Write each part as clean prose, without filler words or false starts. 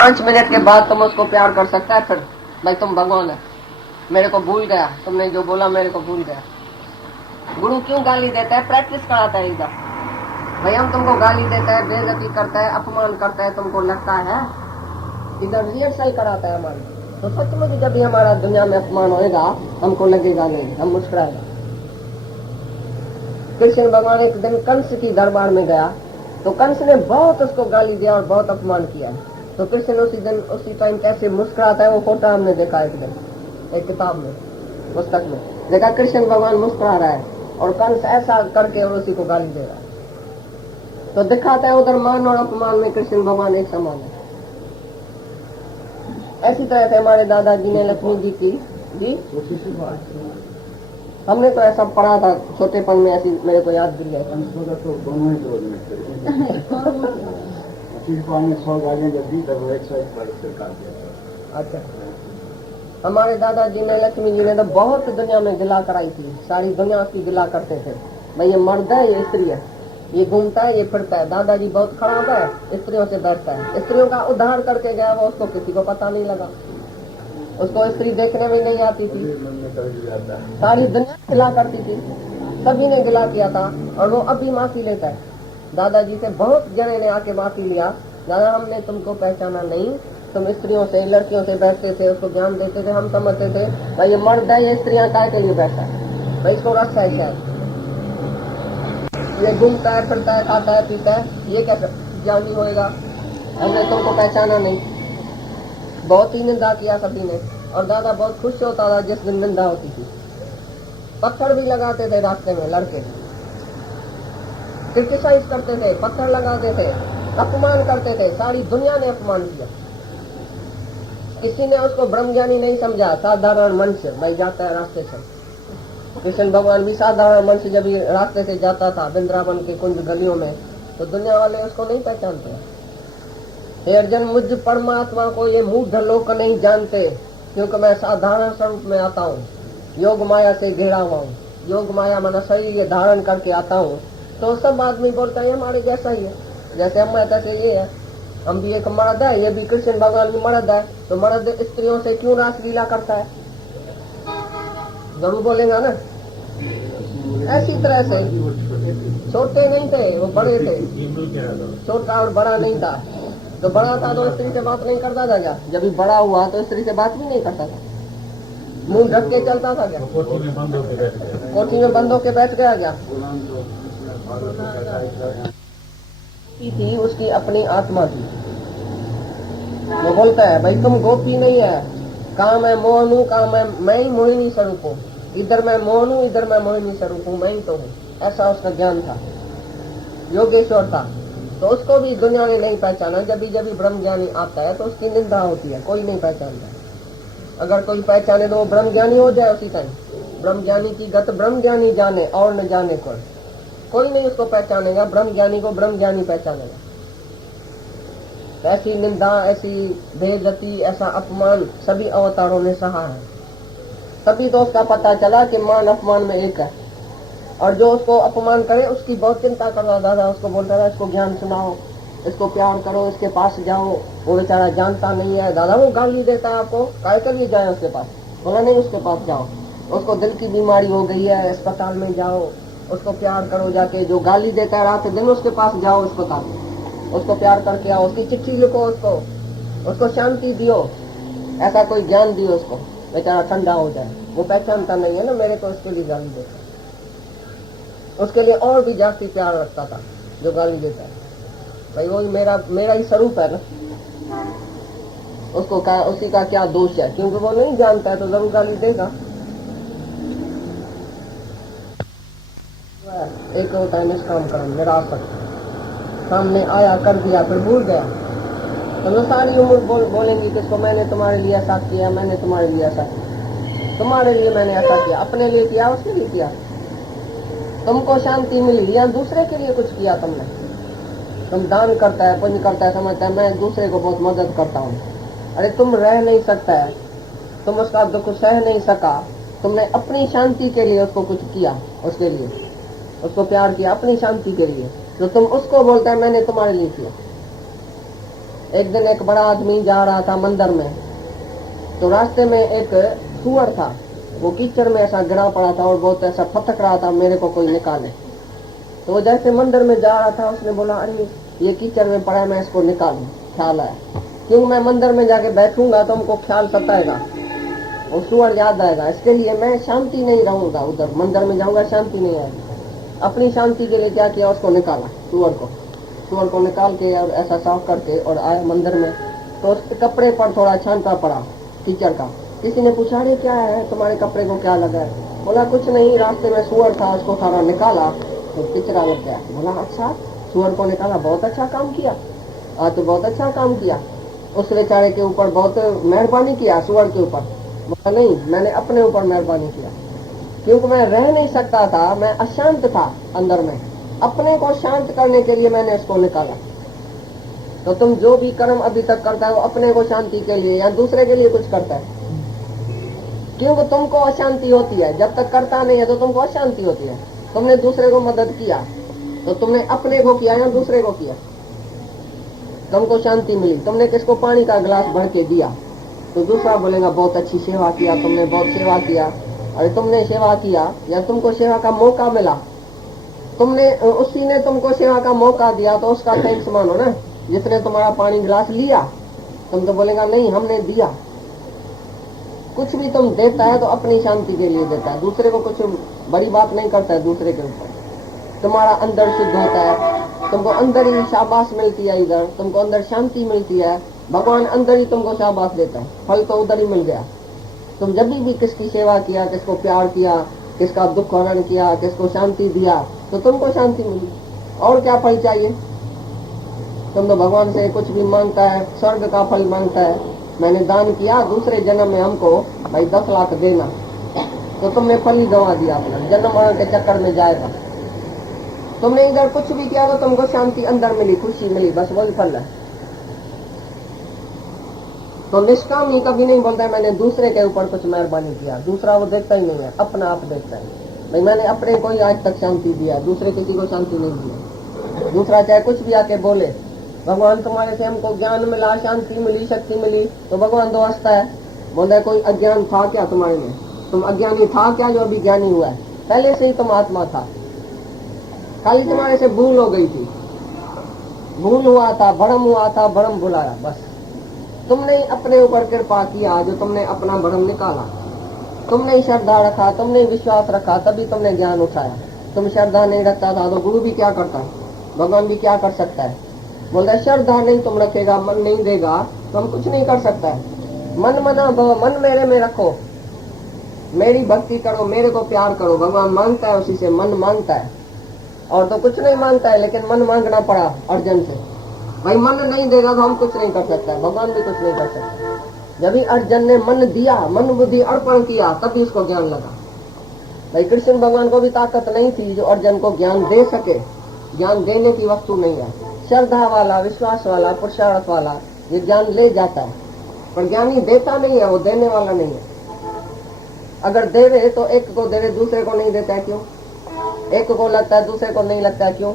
5 minute के बाद तुम उसको प्यार कर सकता है, फिर भाई तुम भगवान है, मेरे को भूल गया, तुमने जो बोला मेरे को भूल गया। गुरु क्यों गाली देता है? प्रैक्टिस कराता है एकदम। भाई हम तुमको गाली देता है, बेइज्जती करता है, अपमान करता है, तुमको लगता है इधर रिहर्सल कराता है हमारी। तो सच में भी जब भी हमारा दुनिया में अपमान होएगा हमको लगेगा नहीं, हम मुस्कुराएगा। कृष्ण भगवान एक दिन कंस की दरबार में गया तो कंस ने बहुत उसको गाली दिया और बहुत अपमान किया। तो कृष्ण उसी दिन उसी टाइम कैसे मुस्कुराता है वो फोटो हमने देखा एक दिन एक किताब में, पुस्तक में देखा। कृष्ण भगवान मुस्कुरा रहा है और कंस ऐसा करके और उसी को गाली दे रहा है। तो दिखाता है उधर मान और अपमान में कृष्ण भगवान एक समान है। ऐसी तरह से हमारे दादाजी ने लक्ष्मी जी की भी, हमने तो ऐसा पढ़ा था छोटेपन में, ऐसी मेरे को याद भी है। अच्छा, हमारे दादाजी ने लक्ष्मी जी ने तो बहुत दुनिया में गिला कराई थी, सारी दुनिया की गिला करते थे। भाई ये मर्द है, ये स्त्री है, ये घूमता है, ये फिरता है। दादाजी बहुत खराब है, स्त्रियों से डरता है। स्त्रियों का उद्धार करके गया वो, उसको किसी को पता नहीं लगा, उसको स्त्री देखने में नहीं आती थी, सारी दुनिया गिला करती थी, सभी ने गिला किया था और वो अभी माफी लेता है। दादाजी से बहुत जने ने आके माफी लिया, दादा हमने तुमको पहचाना नहीं, तुम स्त्रियों से लड़कियों से बैठते थे, उसको ज्ञान देते थे, हम समझते थे भाई ये मर्द है, ये स्त्रियां काय के लिए बैठता है, भाई इसको रस है शायद, ये घूमता है फिरता है खाता है पीता है, ये क्या ज्ञानी होएगा, हमने तुमको पहचाना नहीं। बहुत ही निंदा किया सभी ने और दादा बहुत खुश होता था जिस दिन निंदा होती थी। पत्थर भी लगाते थे रास्ते में, लड़के क्रिटिसाइज करते थे, पत्थर लगाते थे, अपमान करते थे, सारी दुनिया ने अपमान किया। किसी ने उसको ब्रह्मज्ञानी नहीं समझा, साधारण मनुष्य भाई जाता है रास्ते से। कृष्ण भगवान भी साधारण मनुष्य जब रास्ते से जाता था वृंदावन के कुंज गलियों में, तो दुनिया वाले उसको नहीं पहचानते। हे अर्जुन, मुझ परमात्मा को ये मूढ़ लोग नहीं जानते, क्योंकि मैं साधारण स्वरूप में आता हूँ, योग माया से घिरा हुआ हूँ। योग माया मन शरीर ये धारण करके आता हूँ। तो सब आदमी बोलता है हमारे जैसा ही है, जैसे हम तैसे ये है, हम भी एक मर्द है, ये भी कृष्ण भगवान भी मर्द है, तो मर्द स्त्रियों से क्यों रासलीला करता है? जरूर बोलेगा ना। ऐसी तरह से छोटे नहीं थे वो, बड़े थे, छोटा और बड़ा नहीं था। तो बड़ा था तो स्त्री से बात नहीं करता था क्या? जब भी बड़ा हुआ तो स्त्री से बात भी नहीं करता था, मुंह ढक के चलता था क्या? कोठी में बंद होके बैठ गया क्या? थी उसकी अपनी आत्मा थी। वो बोलता है भाई तुम गोपी नहीं है, कहा मैं मोहन हूँ, कहा मैं ही मोहिनी स्वरूप हूँ, इधर मैं मोहन हूँ, इधर मैं मोहिनी स्वरूप हूँ, मैं ही तो हूँ। ऐसा उसका ज्ञान था, योगेश्वर था। तो उसको भी दुनिया ने नहीं पहचाना। जब भी ब्रह्मज्ञानी आता है तो उसकी निंदा होती है, कोई नहीं पहचानता। अगर कोई पहचाने तो वो ब्रह्मज्ञानी हो जाए उसी टाइम। ब्रह्मज्ञानी की गत ब्रह्मज्ञानी जाने और न जाने कोई नहीं उसको पहचानेगा, ब्रह्मज्ञानी को ब्रह्मज्ञानी पहचानेगा। ऐसी निंदा, ऐसी बेइज्जती, ऐसा अपमान सभी अवतारों ने सहा है। तभी तो उसका पता चला कि मान अपमान में एक है, और जो उसको अपमान करे उसकी बहुत चिंता कर रहा था। उसको बोलता था इसको ज्ञान सुनाओ, इसको प्यार करो, इसके पास जाओ। वो बेचारा जानता नहीं है, दादा वो गाली देता है आपको, काय के लिए जाए उसके पास? बोला नहीं उसके पास जाओ, उसको दिल की बीमारी हो गई है, अस्पताल में जाओ, उसको प्यार करो जाके। जो गाली देता है रात दिन उसके पास जाओ अस्पताल, उसको प्यार करके आओ, उसकी चिट्ठी लिखो, उसको शांति दियो, ऐसा कोई ज्ञान दियो उसको, बेचारा ठंडा हो जाए। वो पहचानता नहीं है ना मेरे को इसके लिए गाली देता है, उसके लिए और भी जास्ती प्यार रखता था जो गाली देता है। भाई वो मेरा ही स्वरूप है ना, उसको उसी का क्या दोष है? क्योंकि वो नहीं जानता है तो जरूर गाली देगा। एक होता है निष्काम कर्म, निरासक, सामने आया कर दिया फिर भूल गया, तो वो सारी उम्र बोलेंगी किसको मैंने तुम्हारे लिए ऐसा किया, मैंने तुम्हारे लिए ऐसा किया, तुम्हारे लिए मैंने ऐसा किया, अपने लिए किया उसके लिए किया, तुमको शांति मिली या दूसरे के लिए कुछ किया तुमने? तुम दान करता है, पुण्य करता है, समझता है मैं दूसरे को बहुत मदद करता हूँ। अरे तुम रह नहीं सकता है, तुम उसका दुख सह नहीं सका, तुमने अपनी शांति के लिए उसको कुछ किया, उसके लिए उसको प्यार किया अपनी शांति के लिए, तो तुम उसको बोलता है मैंने तुम्हारे लिए किया। एक दिन एक बड़ा आदमी जा रहा था मंदिर में, तो रास्ते में एक सुअर था, वो कीचड़ में ऐसा गिरा पड़ा था और बहुत ऐसा फटक रहा था, मेरे को कोई निकाले। तो वो जैसे मंदिर में जा रहा था, उसने बोला अरे ये कीचड़ में पड़ा है, मैं इसको निकालूं। ख्याल आया, क्योंकि मैं मंदिर में जाके बैठूंगा तो हमको ख्याल सताएगा, वो सुअर याद आएगा, इसके लिए मैं शांति नहीं रहूंगा, उधर मंदिर में जाऊंगा शांति नहीं आएगी। अपनी शांति के लिए क्या किया, उसको निकाला, सुअर को निकाल के और ऐसा साफ करके और आया मंदिर में। तो उसके कपड़े पर थोड़ा छांटा पड़ा कीचड़ का। किसी ने पूछा अरे क्या है तुम्हारे कपड़े को क्या लगा है? बोला कुछ नहीं, रास्ते में सुअर था, उसको थोड़ा निकाला तो किचड़ा लग गया। बोला अच्छा, सुअर को निकाला, बहुत अच्छा काम किया, आज तो बहुत अच्छा काम किया, उस बेचारे के ऊपर बहुत मेहरबानी किया, सुअर के ऊपर। बोला नहीं, मैंने अपने ऊपर मेहरबानी किया, क्योंकि मैं रह नहीं सकता था, मैं अशांत था अंदर में, अपने को शांत करने के लिए मैंने इसको निकाला। तो तुम जो भी कर्म अभी तक करता है वो अपने को शांति के लिए या दूसरे के लिए कुछ करता है, क्योंकि तुमको अशांति होती है, जब तक करता नहीं है तो तुमको अशांति होती है। तुमने दूसरे को मदद किया तो तुमने अपने को किया या दूसरे को किया, तुमको शांति मिली। तुमने किसको पानी का गिलास भर के दिया तो दूसरा बोलेगा बहुत अच्छी सेवा किया तुमने, बहुत सेवा किया। अरे तुमने सेवा किया या तुमको सेवा का मौका मिला, तुमने उसी ने तुमको सेवा का मौका दिया तो उसका थैंक्स मानो ना। जिसने तुम्हारा पानी गिलास लिया तुम तो बोलेगा नहीं हमने दिया। कुछ भी तुम देता है तो अपनी शांति के लिए देता है, दूसरे को कुछ बड़ी बात नहीं करता है दूसरे के ऊपर। तुम्हारा अंदर शुद्ध होता है, तुमको अंदर ही शाबाश मिलती है, इधर तुमको अंदर शांति मिलती है, भगवान अंदर ही तुमको शाबाश देता है, फल तो उधर ही मिल गया। तुम जब भी किसकी सेवा किया, किसको प्यार किया, किसका दुख हरण किया, किसको शांति दिया तो तुमको शांति मिली। और क्या फल चाहिए? तुम तो भगवान से कुछ भी मांगता है, स्वर्ग का फल मांगता है। मैंने दान किया, दूसरे जन्म में हमको भाई 10 लाख देना, तो तुमने फल ही गंवा दिया अपना, जन्म मरण के चक्कर में जाएगा। तुमने इधर कुछ भी किया तो तुमको शांति अंदर मिली, खुशी मिली, बस वही फल है। तो निष्काम ही कभी नहीं बोलता है मैंने दूसरे के ऊपर कुछ मेहरबानी किया, दूसरा वो देखता ही नहीं है, अपना आप देखता है। भाई मैंने अपने को ही आज तक शांति दिया, दूसरे किसी को शांति नहीं दिया। दूसरा चाहे कुछ भी आके बोले, भगवान तुम्हारे से हमको ज्ञान मिला, शांति मिली, शक्ति मिली, तो भगवान तो हंसता है, बोलता है कोई अज्ञान था क्या तुम्हारे में? तुम अज्ञानी था क्या जो अभी ज्ञानी हुआ है? पहले से ही तुम आत्मा था, खाली तुम्हारे से भूल हो गई थी, भूल हुआ था, भ्रम हुआ था, भ्रम भुलाया, बस। तुमने अपने ऊपर कृपा किया जो तुमने अपना भ्रम निकाला, तुमने श्रद्धा रखा, तुमने विश्वास रखा, तभी तुमने ज्ञान उठाया। तुम श्रद्धा नहीं रखता था तो गुरु भी क्या करता है, भगवान भी क्या कर सकता है? बोलता है श्रद्धा नहीं तुम रखेगा, मन नहीं देगा तो हम कुछ नहीं कर सकता है। मन मना भव, मन मेरे में रखो, मेरी भक्ति करो, मेरे को प्यार करो। भगवान मांगता है उसी से, मन मांगता है, और तो कुछ नहीं मांगता है, लेकिन मन मांगना पड़ा अर्जुन से। भाई मन नहीं देगा तो हम कुछ नहीं कर सकता है, भगवान भी कुछ नहीं कर सकता। जब भी अर्जुन ने मन दिया, मन बुद्धि अर्पण किया, तभी उसको ज्ञान लगा। भाई कृष्ण भगवान को भी ताकत नहीं थी जो अर्जुन को ज्ञान दे सके, ज्ञान देने की वस्तु नहीं है। श्रद्धा वाला, विश्वास वाला, पुरुषार्थ वाला ये ज्ञान ले जाता है, पर ज्ञानी देता नहीं है, वो देने वाला नहीं है। अगर देवे तो एक को देवे, दूसरे को नहीं देता है, क्यों? एक को लगता है दूसरे को नहीं लगता है, क्यों?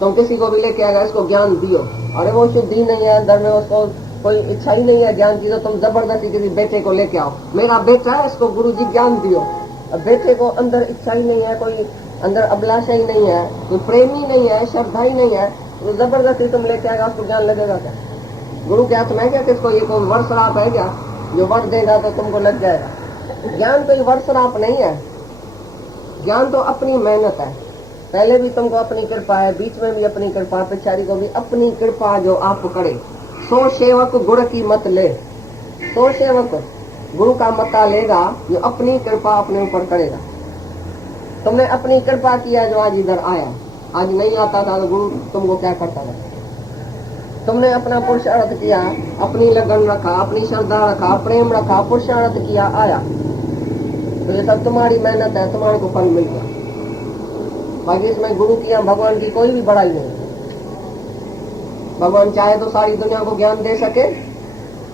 तुम किसी को भी लेके आएगा इसको ज्ञान दियो, अरे वो शुद्धि नहीं है अंदर में, उसको कोई इच्छा ही नहीं है ज्ञान की, तो तुम जबरदस्ती किसी बेटे को लेके आओ, मेरा बेटा है इसको गुरुजी ज्ञान दियो। अब बेटे को अंदर इच्छा ही नहीं है, कोई अंदर अभिलाषा ही नहीं है, कोई प्रेम ही नहीं है, श्रद्धा ही नहीं है, तो जबरदस्ती तुम लेके आएगा, उसको ज्ञान लगेगा क्या? गुरु के हाथ में है क्या किसको? ये कोई वर श्राप है क्या जो वर देगा तो तुमको लग जाएगा? ज्ञान कोई वर श्राप नहीं है, ज्ञान तो अपनी मेहनत है। पहले भी तुमको अपनी कृपा है, बीच में भी अपनी कृपा, पिछाड़ी को भी अपनी कृपा जो आप करे। सो सेवक गुरु की मत ले, सो सेवक गुरु का मता लेगा जो अपनी कृपा अपने ऊपर करेगा। तुमने अपनी कृपा किया जो आज इधर आया, आज नहीं आता था तो गुरु तुमको क्या करता था? तुमने अपना पुरुषार्थ किया, अपनी लगन रखा, अपनी श्रद्धा रखा, प्रेम रखा, पुरुषार्थ किया, आया, तो ये सब तुम्हारी मेहनत है, तुम्हारे को फल मिल गया। बाकी इसमें गुरु की या भगवान की कोई भी बड़ाई नहीं। भगवान चाहे तो सारी दुनिया को ज्ञान दे सके,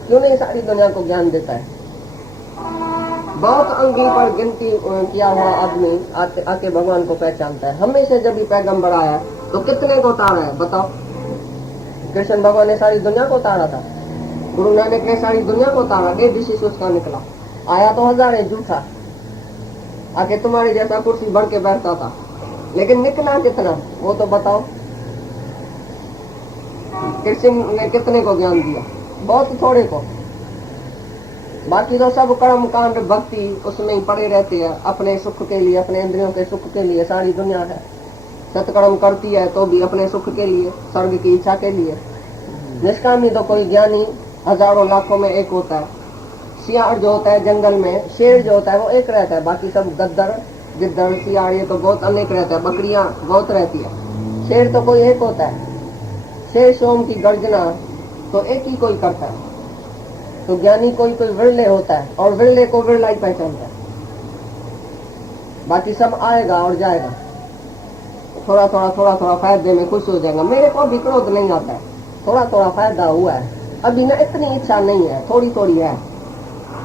क्यों नहीं सारी दुनिया को ज्ञान देता है? बहुत अंगी पर गिनती किया हुआ आदमी आके भगवान को पहचानता है। हमेशा जब भी पैगंबर आया तो कितने को तारा है बताओ? कृष्ण भगवान ने सारी दुनिया को तारा था, गुरु नानक ने सारी दुनिया को तारा, एक डिसीज उसका निकला। आया तो हजार है झूठा, आके तुम्हारी जैसा कुर्सी बढ़ के बैठता था, लेकिन निकला कितना वो तो बताओ। कृष्ण ने कितने को ज्ञान दिया? बहुत थोड़े को। बाकी तो सब कर्म कांड भक्ति उसमें ही पड़े रहते हैं, अपने सुख के लिए, अपने इंद्रियों के सुख के लिए सारी दुनिया है। सत्कर्म करती है तो भी अपने सुख के लिए, स्वर्ग की इच्छा के लिए। निष्कामी तो कोई ज्ञानी हजारों लाखों में एक होता है। सियार जो होता है जंगल में, शेर जो होता है वो एक रहता है, बाकी सब गद्दर गिद्दर सियार ये तो बहुत अनेक रहता है, बकरियां बहुत रहती है। शेर तो कोई एक होता है। शेर सोम की गर्जना तो एक ही कोई करता है। तो ज्ञानी कोई कोई विरले होता है, और विरले को विरला ही पहचानता है। बाकी सब आएगा और जाएगा, थोड़ा थोड़ा फायदे में खुश हो जाएगा। मेरे को भी क्रोध नहीं आता है, थोड़ा थोड़ा फायदा हुआ है, अभी ना इतनी इच्छा नहीं है, थोड़ी थोड़ी है।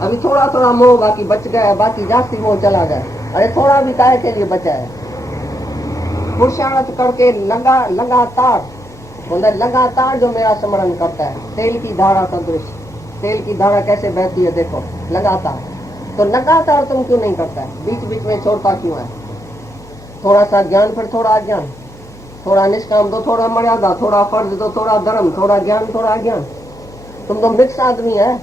अभी थोड़ा मोह बाकी बच गया है, बाकी जास्ती मोह चला गया। अरे थोड़ा भी काहे के लिए बचा है? पुरुषार्थ करके लगातार जो मेरा स्मरण करता है, तेल की धारा सदृश। तेल की धारा कैसे बहती है देखो, लगातार। तो लगातार तुम क्यों नहीं करता है? बीच बीच में छोड़ता क्यों है? थोड़ा सा ज्ञान फिर थोड़ा अज्ञान, थोड़ा निष्काम दो, थोड़ा मर्यादा, थोड़ा फर्ज दो, थोड़ा धर्म, थोड़ा ज्ञान, थोड़ा अज्ञान। तुम तो मिक्स आदमी है,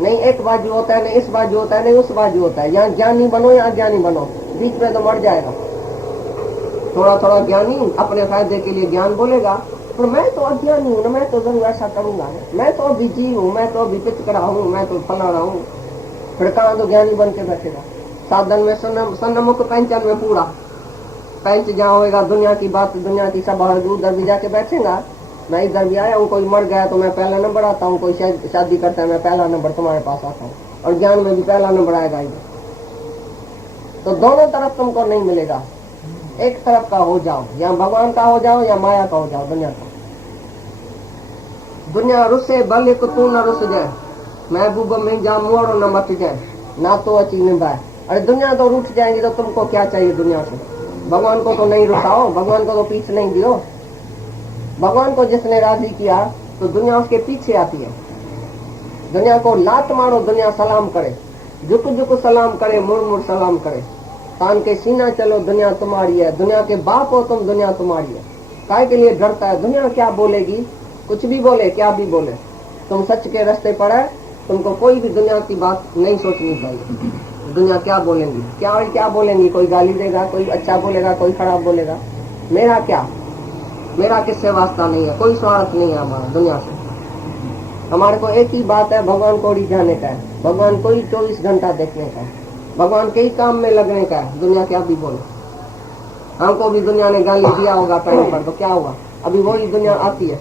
नहीं एक बाजू होता है, नहीं इस बाजू होता है, नहीं उस बाजू होता है। यहाँ ज्ञानी बनो या अज्ञानी बनो, बीच में तो मर जाएगा। थोड़ा ज्ञानी अपने फायदे के लिए ज्ञान बोलेगा, पर मैं तो अज्ञानी हूँ, मैं तो जरूर ऐसा करूंगा, मैं तो अभी जीव हूँ, मैं तो अभी पिचकरा हूँ, मैं तो फला रहा हूँ। फिर कहाँ तो ज्ञानी बन के बैठेगा? साधन में सन्मुख पंचन में पूरा पंच जहाँ होगा, दुनिया की बात, दुनिया की सब उधर भी जाके बैठेगा। मैं इधर भी आया हूँ, कोई मर गया तो मैं पहला नंबर आता हूँ, कोई शादी करता है मैं पहला नंबर तुम्हारे पास आता हूँ, और ज्ञान में भी पहला नंबर आएगा इधर। तो दोनों तरफ तुमको नहीं मिलेगा, एक तरफ का हो जाओ, या भगवान का हो जाओ या माया का हो जाओ, दुनिया का। दुनिया रुसे भले को तू न रुस जाए, महबूब में जा मोड़ न मच जाए, ना तो अची निभाए। अरे दुनिया तो रूठ जाएंगी तो तुमको क्या चाहिए दुनिया से? भगवान को तो नहीं रुसाओ, भगवान को तो पीछे नहीं दियो। भगवान को जिसने राजी किया तो दुनिया उसके पीछे आती है। दुनिया को लात मारो, दुनिया सलाम करे, झुक झुक सलाम करे, मुड़ मुड़ सलाम करे। तान के सीना चलो, दुनिया तुम्हारी है, दुनिया के बाप हो तुम, दुनिया तुम्हारी है। काय के लिए डरता है? दुनिया क्या बोलेगी? कुछ भी बोले, क्या भी बोले, तुम सच के रास्ते पर है, तुमको कोई भी दुनिया की बात नहीं सोचनी चाहिए। दुनिया क्या बोलेंगी, क्या बोलेंगी? कोई गाली देगा, कोई अच्छा बोलेगा, कोई खराब बोलेगा। मेरा क्या, मेरा किससे वास्ता नहीं है, कोई स्वार्थ नहीं है हमारा दुनिया से। हमारे को एक ही बात है, भगवान को रिझाने का है, भगवान को ही 24 घंटा देखने का है, भगवान के ही काम में लगने का है। दुनिया क्या भी बोले, हमको भी दुनिया ने गाली दिया होगा टाइम पर, तो क्या हुआ? अभी वही दुनिया आती है,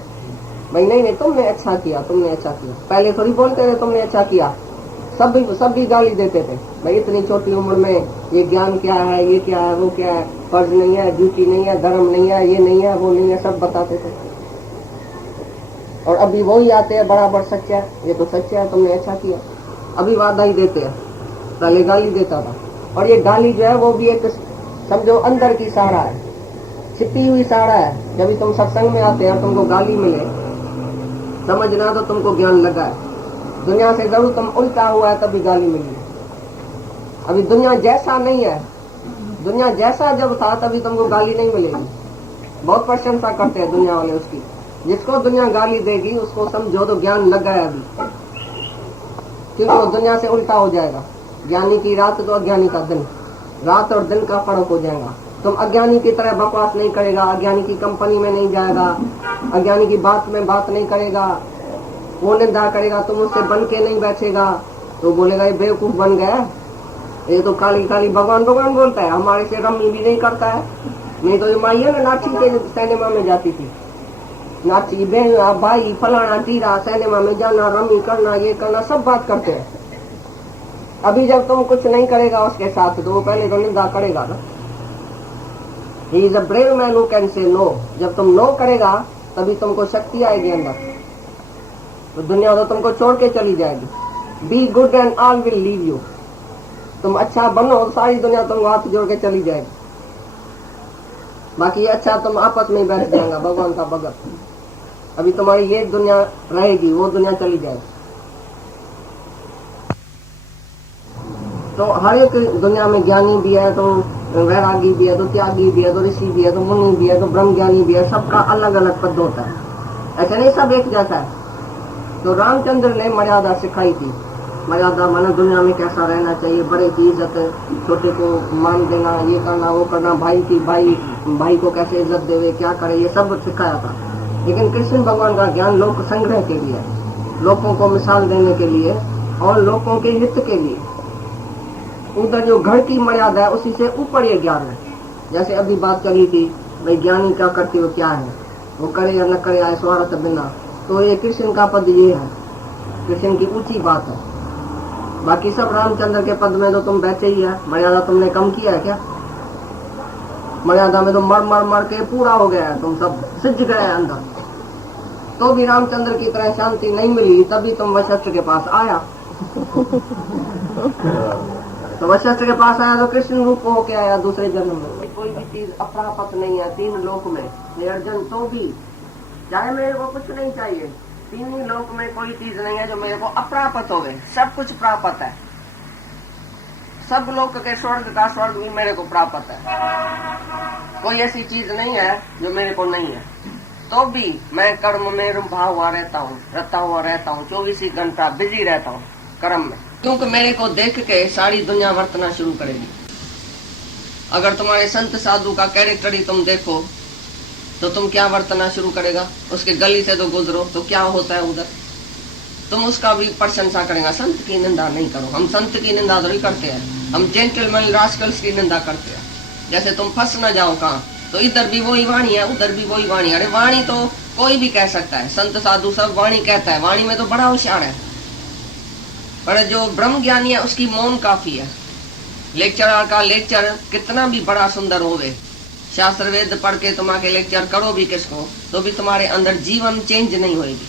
भाई नहीं तुमने अच्छा किया, तुमने अच्छा किया। पहले थोड़ी बोलते थे तुमने अच्छा किया, सब भी गाली देते थे, भाई इतनी छोटी उम्र में ये ज्ञान क्या है, ये क्या है, वो क्या है, फर्ज नहीं है, ड्यूटी नहीं है, धर्म नहीं है, ये नहीं है, वो नहीं है, सब बताते थे। और अभी वही आते हैं बराबर सच्चा है, ये तो सच्चा है, तुमने अच्छा किया। अभी वादा ही देते हैं, पहले गाली देता था। और ये गाली जो है वो भी एक समझो अंदर की सहारा है, छिपी हुई सहारा है। जब तुम सत्संग में आते हैं तुमको गाली मिले, समझना तो तुमको ज्ञान लगा है। दुनिया से जरूर तुम उल्टा हुआ है तभी गाली मिली। अभी दुनिया जैसा नहीं है, दुनिया जैसा जब था तभी तुमको गाली नहीं मिलेगी। बहुत प्रशंसा करते हैं दुनिया वाले उसकी। जिसको दुनिया गाली देगी उसको समझो तो ज्ञान लगा है अभी, क्योंकि वो दुनिया से उल्टा हो जाएगा। ज्ञानी की रात तो अज्ञानी का दिन, रात और दिन का फर्क हो जाएगा। तुम अज्ञानी की तरह बकवास नहीं करेगा, अज्ञानी की कंपनी में नहीं जाएगा, अज्ञानी की बात में बात नहीं करेगा, वो निंदा करेगा, तुम उससे बन के नहीं बैठेगा, तो बोलेगा ये बेवकूफ बन गया, ये तो खाली खाली भगवान भगवान बोलता है, हमारे से रमी भी नहीं करता है। नहीं तो ये माइया ना नाची के सिनेमा में जाती थी, नाची बहन भाई फलाना टीरा, सिनेमा में जाना, रमी करना, ये करना, सब बात करते हैं। अभी जब तुम कुछ नहीं करेगा उसके साथ तो वो पहले तो निंदा करेगा ना। He is a brave man who can say no। जब तुम नो करेगा तभी तुमको शक्ति आएगी अंदर, तो दुनिया तो तुमको छोड़ के चली जाएगी। Be good and all will leave you। तुम अच्छा बनो, सारी दुनिया तुमको हाथ जोड़ के चली जाएगी। बाकी अच्छा तुम आपस में बैठ जाएगा भगवान का भगत। अभी तुम्हारी ये दुनिया रहेगी, वो दुनिया चली जाएगी। तो हर एक दुनिया में ज्ञानी भी है, तो वैरागी भी है, तो त्यागी भी है, तो ऋषि भी है, तो मुनि भी है, तो ब्रह्म ज्ञानी भी है। सबका अलग अलग पद होता है, ऐसा नहीं सब एक जैसा है। तो रामचंद्र ने मर्यादा सिखाई थी। मर्यादा माने दुनिया में कैसा रहना चाहिए, बड़े की इज्जत, छोटे को मान देना, ये करना वो करना, भाई को कैसे इज्जत देवे, क्या करे, ये सब सिखाया था। लेकिन कृष्ण भगवान का ज्ञान लोक संग्रह के लिए, लोगों को मिसाल देने के लिए और लोगों के हित के लिए। उधर जो घर की मर्यादा है उसी से ऊपर ये ज्ञान है। जैसे अभी बात चली थी, भाई ज्ञानी क्या करते हो, क्या है, वो करे या न करे, आए स्वार्थ बिना। तो ये कृष्ण का पद ये है, कृष्ण की ऊंची बात है। बाकी सब रामचंद्र के पद में तो तुम बैठे ही है। मर्यादा तुमने कम किया है क्या? मर्यादा में तो मर के पूरा हो गया है, तुम सब सिद्ध गए अंदर। तो भी रामचंद्र की तरह शांति नहीं मिली, तभी तुम वशिष्ठ के पास आया। तो वशिष्ठ के पास आया तो कृष्ण रूप होके आया दूसरे जन्म में। कोई भी चीज अप्राप्त नहीं है तीन लोक में अर्जुन। तो भी चाहे मेरे को कुछ नहीं चाहिए, तीन ही लोक में कोई चीज नहीं है जो मेरे को अप्राप्त हो गए। सब कुछ प्राप्त है, सब लोक के स्वर्ग का स्वर्ग भी मेरे को प्राप्त है। कोई ऐसी चीज नहीं है जो मेरे को नहीं है। तो भी मैं कर्म में रुझा हुआ रहता हूँ, रता हुआ रहता हूँ, 24 घंटा बिजी रहता हूँ कर्म में। क्योंकि मेरे को देख के सारी दुनिया वर्तना शुरू करेगी। अगर तुम्हारे संत साधु का कैरेक्टर ही तुम देखो तो तुम क्या वर्तना शुरू करेगा? उसके गली से तो गुजरो तो क्या होता है उधर, तुम उसका भी प्रशंसा करेगा। संत की निंदा नहीं करो। हम संत की निंदा तो नहीं करते हैं, हम जेंटलमैन रास्कल्स की निंदा करते हैं। जैसे तुम फंस न जाओ कहाँ, तो इधर भी वही वाणी है, उधर भी वही वाणी। अरे वाणी तो कोई भी कह सकता है, संत साधु सब वाणी कहता है, वाणी में तो बड़ा होशियार है। पर जो ब्रह्म ज्ञानी है उसकी मौन काफी है। लेक्चरर का लेक्चर कितना भी बड़ा सुंदर होवे, शास्त्र वेद पढ़ के तुम आके लेक्चर करो भी किसको, तो भी तुम्हारे अंदर जीवन चेंज नहीं होगी।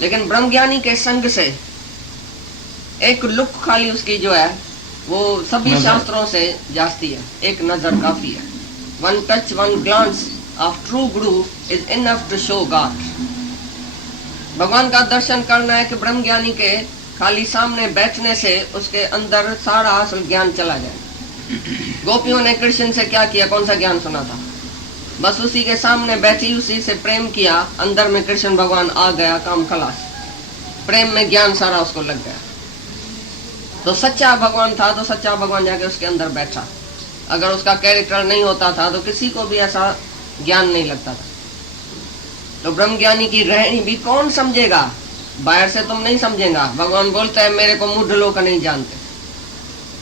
लेकिन ब्रह्म ज्ञानी के संग से एक लुक खाली उसकी जो है वो सभी शास्त्रों से जाती है। एक नजर काफी है। One touch one glance of true guru is enough to show god. भगवान का दर्शन करना है कि ब्रह्म ज्ञानी के खाली सामने बैठने से उसके अंदर सारा असल ज्ञान चला जाए। गोपियों ने कृष्ण से क्या किया, कौन सा ज्ञान सुना था? बस उसी के सामने बैठी उसी से प्रेम किया, अंदर में कृष्ण भगवान आ गया, काम खलास। प्रेम में ज्ञान सारा उसको लग गया। तो सच्चा भगवान था तो सच्चा भगवान जाके उसके अंदर बैठा। अगर उसका कैरेक्टर नहीं होता था तो किसी को भी ऐसा ज्ञान नहीं लगता था। तो ब्रह्म ज्ञानी की रहनी भी कौन समझेगा? बाहर से तुम नहीं समझेगा। भगवान बोलता है मेरे को मूढ़ लोग नहीं जानते।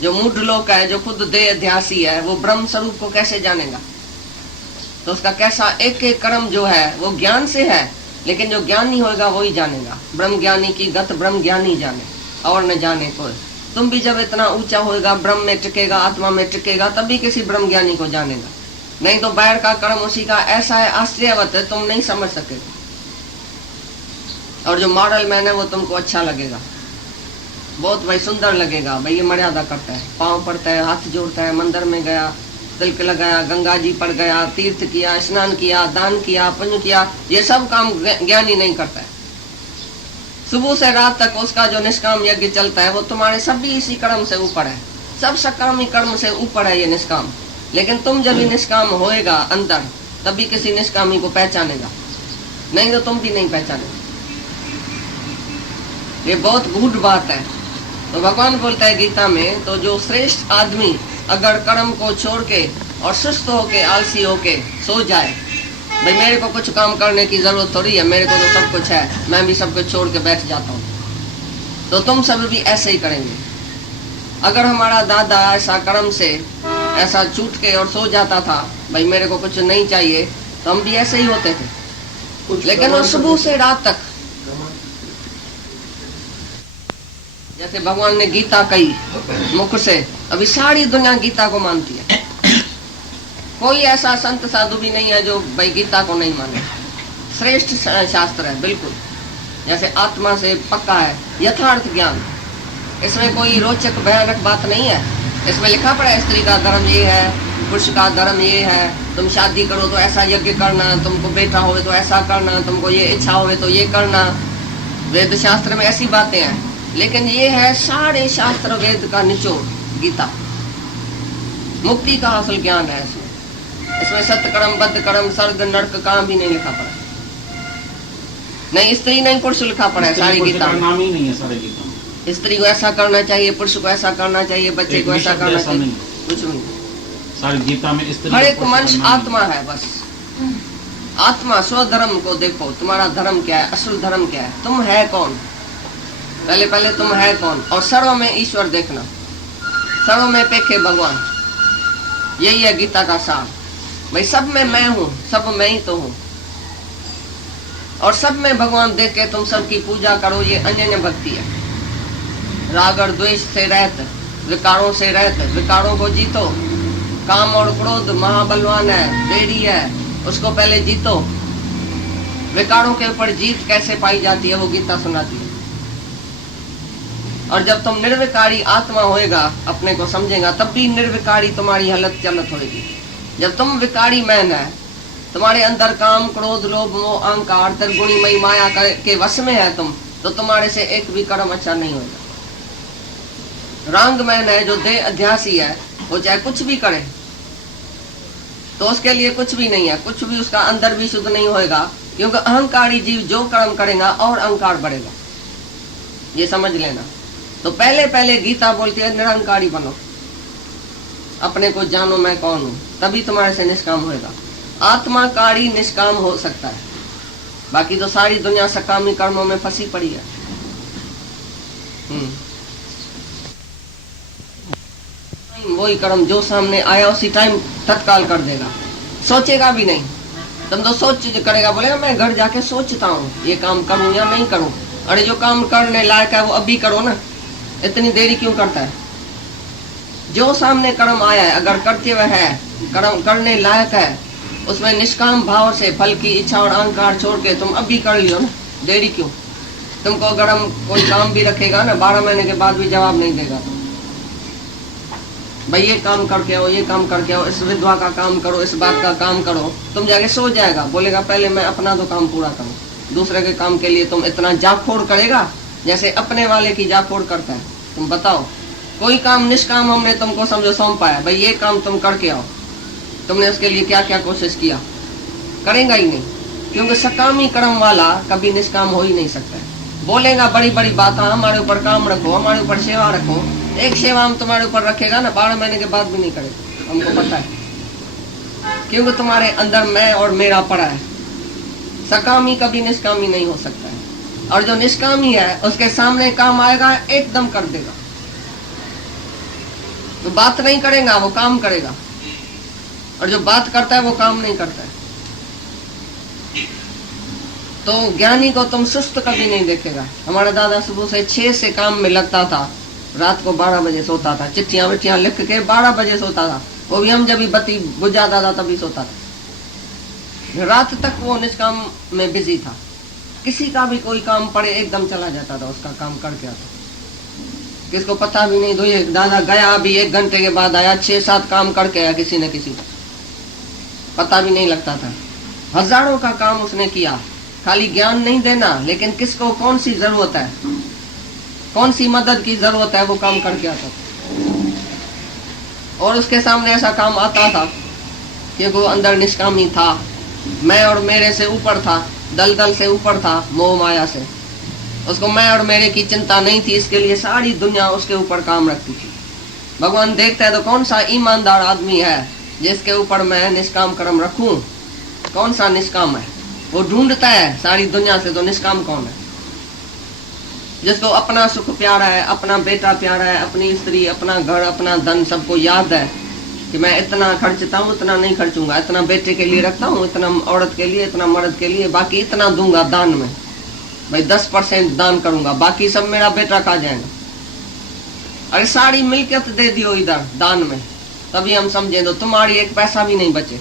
जो मूढ़ लोग है, जो खुद देह ध्यासी है, वो ब्रह्म स्वरूप को कैसे जानेगा? तो उसका कैसा एक एक कर्म जो है वो ज्ञान से है, लेकिन जो ज्ञानी होगा वही जानेगा। ब्रह्म ज्ञानी की गत ब्रह्म ज्ञानी जाने और न जाने कोई। तुम भी जब इतना ऊंचा होएगा, ब्रह्म में टिकेगा, आत्मा में टिकेगा, तभी किसी ब्रह्म ज्ञानी को जानेगा। नहीं तो बाहर का कर्म उसी का ऐसा है, आश्चर्यवत है, तुम नहीं समझ सके। और जो मॉडल मैन है वो तुमको अच्छा लगेगा, बहुत भाई सुंदर लगेगा। भाई ये मर्यादा करता है, पांव पड़ता है, हाथ जोड़ता है, मंदिर में गया, तिलक लगाया, गंगा जी पर गया, तीर्थ किया, स्नान किया, दान किया, पुण्य किया, ये सब काम ज्ञानी नहीं करता है। सुबह से रात तक उसका जो निष्काम यज्ञ चलता है वो तुम्हारे सभी इसी कर्म से ऊपर है। सब सकामी कर्म से ऊपर है ये निष्काम। लेकिन तुम जब भी निष्काम होएगा अंदर, तभी किसी निष्कामी को पहचानेगा, नहीं तो तुम भी नहीं पहचानेगा। ये बहुत गूढ़ बात है। तो भगवान बोलता है गीता में, तो जो श्रेष्ठ आदमी अगर कर्म को छोड़ के और सुस्त होके, आलसी होके सो जाए, भाई मेरे को कुछ काम करने की जरूरत थोड़ी है, मेरे को तो सब कुछ है, मैं भी सब कुछ छोड़ के बैठ जाता हूँ, तो तुम सब भी ऐसे ही करेंगे। अगर हमारा दादा ऐसा कर्म से ऐसा छूट के और सो जाता था, भाई मेरे को कुछ नहीं चाहिए, तो हम भी ऐसे ही होते थे। लेकिन वो सुबह से रात तक, जैसे भगवान ने गीता कही मुख से, अभी सारी दुनिया गीता को मानती है। कोई ऐसा संत साधु भी नहीं है जो भाई गीता को नहीं माने। श्रेष्ठ शास्त्र है बिल्कुल, जैसे आत्मा से पक्का है, यथार्थ ज्ञान। इसमें कोई रोचक भयानक बात नहीं है। इसमें लिखा पड़ा है स्त्री का धर्म ये है, पुरुष का धर्म ये है, तुम शादी करो तो ऐसा यज्ञ करना, तुमको बेटा होवे तो ऐसा करना, तुमको ये इच्छा होवे तो ये करना। वेद शास्त्र में ऐसी बातें हैं, लेकिन ये है सारे शास्त्र वेद का निचोड़ गीता। मुक्ति का हासिल ज्ञान है इसमें सत्य कर्म, बद्ध कर्म, स्वर्ग नरक काम भी नहीं लिखा पड़ा, नहीं स्त्री नहीं पुरुष लिखा पड़ा है सारी गीता में। नाम ही नहीं है सारी गीता में। स्त्री को ऐसा करना चाहिए, पुरुष को ऐसा करना चाहिए, बच्चे को ऐसा करना चाहिए, कुछ नहीं। सारी गीता में स्त्री हर एक मनुष्य आत्मा है, बस आत्मा। स्वधर्म को देखो, तुम्हारा धर्म क्या है, असल धर्म क्या है, तुम है कौन, पहले तुम है कौन। और सर्व में ईश्वर देखना, सर्व में पेखे भगवान, यही है गीता का सार। भाई सब में मैं हूँ, सब मैं ही तो हूँ, और सब में भगवान देख के तुम सबकी पूजा करो, ये अनन्य भक्ति है। राग और द्वेष से रहते, विकारों से रहते, विकारों को जीतो। काम और क्रोध महाबलवान है, बेड़ी है, उसको पहले जीतो। विकारों के ऊपर जीत कैसे पाई जाती है वो गीता सुनाती है। और जब तुम निर्विकारी आत्मा होएगा, अपने को समझेगा, तब भी निर्विकारी तुम्हारी हालत चलत होगी। जब तुम विकारी मैन है, तुम्हारे अंदर काम क्रोध लोभ मोह अहंकार त्रिगुणी मई माया के वश में है तुम, तो तुम्हारे से एक भी कर्म अच्छा नहीं होगा। रांग मैन है, जो देह अध्यासी है, वो चाहे कुछ भी करे तो उसके लिए कुछ भी नहीं है, कुछ भी उसका अंदर भी शुद्ध नहीं होएगा, क्योंकि अहंकारी जीव जो कर्म करेगा और अहंकार बढ़ेगा, ये समझ लेना। तो पहले गीता बोलती है निरंकारी बनो, अपने को जानो मैं कौन हूँ, तभी तुम्हारे से निष्काम होएगा। आत्माकारी निष्काम हो सकता है, बाकी तो सारी दुनिया सकामी कर्मों में फंसी पड़ी है। वही कर्म जो सामने आया उसी टाइम तत्काल कर देगा, सोचेगा भी नहीं। तुम तो सोच करेगा, बोलेगा मैं घर जाके सोचता हूँ ये काम करूँ या नहीं करूँ। अरे जो काम करने लायक है वो अभी करो ना, इतनी देरी क्यों करता है। जो सामने कर्म आया है, अगर करते हुए है, कर्म करने लायक है, उसमें निष्काम भाव से फल की इच्छा और अहंकार छोड़ के तुम अभी कर लियो ना, देरी क्यों। तुमको अगर हम कोई काम भी रखेगा ना, 12 महीने के बाद भी जवाब नहीं देगा तुम, भाई ये काम करके आओ, ये काम करके आओ, इस विधवा का काम करो, इस बात का काम करो, तुम जाके सो जाएगा, बोलेगा पहले मैं अपना तो काम पूरा करूँ। दूसरे के काम के लिए तुम इतना जाफोड़ करेगा जैसे अपने वाले की जाफोड़ करता है। तुम बताओ, कोई काम निष्काम हमने तुमको समझो सौंपा है, भाई ये काम तुम करके आओ, तुमने उसके लिए क्या क्या कोशिश किया, करेगा ही नहीं, क्योंकि सकामी कर्म वाला कभी निष्काम हो ही नहीं सकता है। बोलेगा बड़ी बड़ी बात, हमारे ऊपर काम रखो, हमारे ऊपर सेवा रखो, एक सेवा हम तुम्हारे ऊपर रखेगा ना, 12 महीने के बाद भी नहीं करेगा, हमको पता है, क्योंकि तुम्हारे अंदर मैं और मेरा पड़ा है। सकामी कभी निष्कामी नहीं हो सकता है, और जो निष्कामी है उसके सामने काम आएगा एकदम कर देगा। तो बात नहीं करेगा, वो काम करेगा, और जो बात करता है वो काम नहीं करता है। तो ज्ञानी को तुम सुस्त कभी नहीं देखेगा। हमारा दादा सुबह से 6 से काम में लगता था, रात को 12 बजे सोता था, चिट्ठियां विट्ठियां लिख के 12 बजे सोता था, वो भी हम जब बत्ती बुझाता था तभी सोता था। रात तक वो निष्काम में बिजी था, किसी का भी कोई काम पड़े एकदम चला जाता था, उसका काम करके आता, किसको पता भी नहीं। तो ये दादा गया अभी 1 घंटे के बाद आया, 6-7 काम करके आया, किसी न किसी का पता भी नहीं लगता था। हजारों का काम उसने किया, खाली ज्ञान नहीं देना, लेकिन किसको कौन सी जरूरत है, कौन सी मदद की जरूरत है, वो काम करके आता था। और उसके सामने ऐसा काम आता था कि वो अंदर निष्कामी था, मैं और मेरे से ऊपर था, दलदल से ऊपर था, मोह माया से। उसको मैं और मेरे की चिंता नहीं थी, इसके लिए सारी दुनिया उसके ऊपर काम रखती थी। भगवान देखता है तो कौन सा ईमानदार आदमी है जिसके ऊपर मैं निष्काम कर्म रखूं, कौन सा निष्काम है। वो ढूंढता है सारी दुनिया से, तो निष्काम कौन है। जिसको अपना सुख प्यारा है, अपना बेटा प्यारा है, अपनी स्त्री, अपना घर, अपना धन, सबको याद है कि मैं इतना खर्चता हूँ, इतना नहीं खर्चूंगा, इतना बेटे के लिए रखता हूँ, इतना औरत के लिए, इतना मर्द के लिए, बाकी इतना दूंगा दान में, भाई 10% दान करूंगा, बाकी सब मेरा बेटा खा जाएगा। अरे सारी मिल्कियत दे दियो इधर दान में, तभी हम समझे तो तुम्हारी एक पैसा भी नहीं बचे।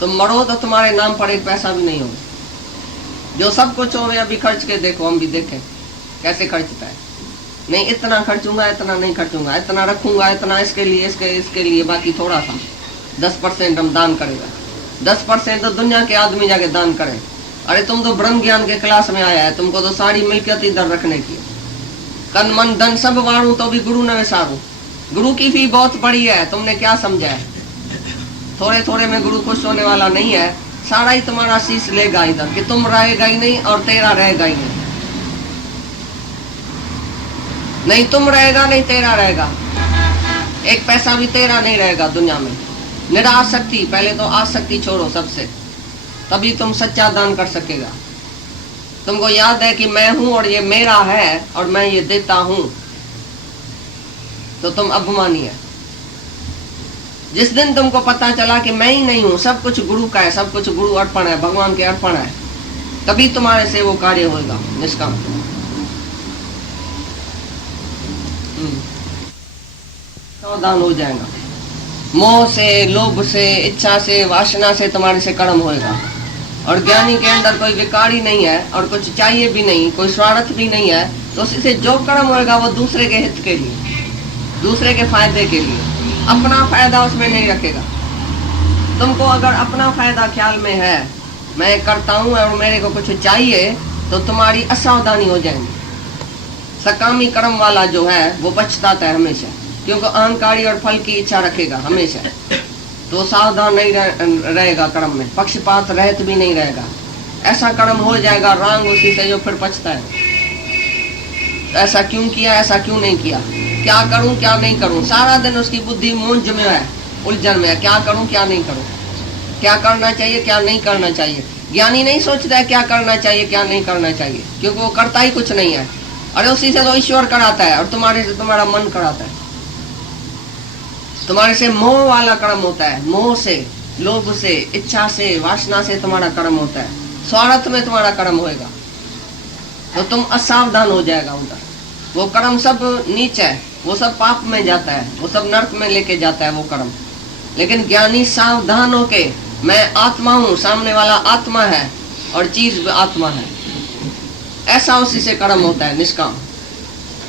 तुम मरो तो तुम्हारे नाम पर एक पैसा भी नहीं होगा। जो सब कुछ हो अभी खर्च के देखो, हम भी देखें कैसे खर्चता है। नहीं इतना खर्चूंगा, इतना नहीं खर्चूंगा, इतना रखूंगा, इतना इसके लिए, इसके लिए, बाकी थोड़ा सा 10% हम दान करेगा। 10% तो दुनिया के आदमी जाके दान करें। अरे तुम तो ब्रह्म ज्ञान के क्लास में आया है, तुमको तो सारी मिल्कियत इधर रखने की, तन मन धन सब वाणू तो भी गुरु न विसारू। गुरु की फी बहुत बड़ी है, तुमने क्या समझा है? थोड़े थोड़े में गुरु खुश होने वाला नहीं है, सारा ही तुम्हारा शीश लेगा इधर कि तुम रहेगा ही नहीं और तेरा रहेगा ही नहीं। नहीं तुम रहेगा, नहीं तेरा रहेगा, एक पैसा भी तेरा नहीं रहेगा दुनिया में। निरासक्ति, पहले तो आसक्ति छोड़ो सबसे, तभी तुम सच्चा दान कर सकेगा। तुमको याद है कि मैं हूं और ये मेरा है और मैं ये देता हूं, तो तुम अभिमानी है। जिस दिन तुमको पता चला कि मैं ही नहीं हूं, सब कुछ गुरु का है, सब कुछ गुरु अर्पण है, भगवान के अर्पण है, तभी तुम्हारे से वो कार्य होगा निष्काम। सावधान हो जाएगा। मोह से, लोभ से, इच्छा से, वासना से तुम्हारे से कर्म होएगा। और ज्ञानी के अंदर कोई विकारी नहीं है और कुछ चाहिए भी नहीं, कोई स्वार्थ भी नहीं है, तो उससे जो कर्म होएगा वो दूसरे के हित के लिए, दूसरे के फायदे के लिए, अपना फायदा उसमें नहीं रखेगा। तुमको अगर अपना फायदा ख्याल में है, मैं करता हूं और मेरे को कुछ चाहिए, तो तुम्हारी असावधानी हो जाएगी। सकामी कर्म वाला जो है वो पछताता है हमेशा, क्योंकि अहंकारी और फल की इच्छा रखेगा हमेशा, तो सावधान नहीं रहेगा कर्म में, पक्षपात रहत भी नहीं रहेगा। ऐसा कर्म हो जाएगा रांग उसी से जो फिर पछता है, ऐसा क्यों किया, ऐसा क्यों नहीं किया, क्या करूं क्या नहीं करूं, सारा दिन उसकी बुद्धि मूंज में है, उलझन में है, क्या करूं क्या नहीं करूं, क्या करना चाहिए क्या नहीं करना चाहिए। ज्ञानी नहीं सोचता है क्या करना चाहिए क्या नहीं करना चाहिए, क्योंकि वो करता ही कुछ नहीं है। अरे उसी से तो ईश्वर कराता है और तुम्हारे से तुम्हारा मन कराता है। तुम्हारे से मोह वाला कर्म होता है, मोह से, लोभ से, इच्छा से, वासना से तुम्हारा कर्म होता है, स्वार्थ में तुम्हारा कर्म होएगा, तो तुम असावधान हो जाएगा उधर। वो कर्म सब नीच है, वो सब पाप में जाता है, वो सब नरक में लेके जाता है वो कर्म। लेकिन ज्ञानी सावधान होके, मैं आत्मा हूँ, सामने वाला आत्मा है और चीज आत्मा है, ऐसा उसी से कर्म होता है निष्काम।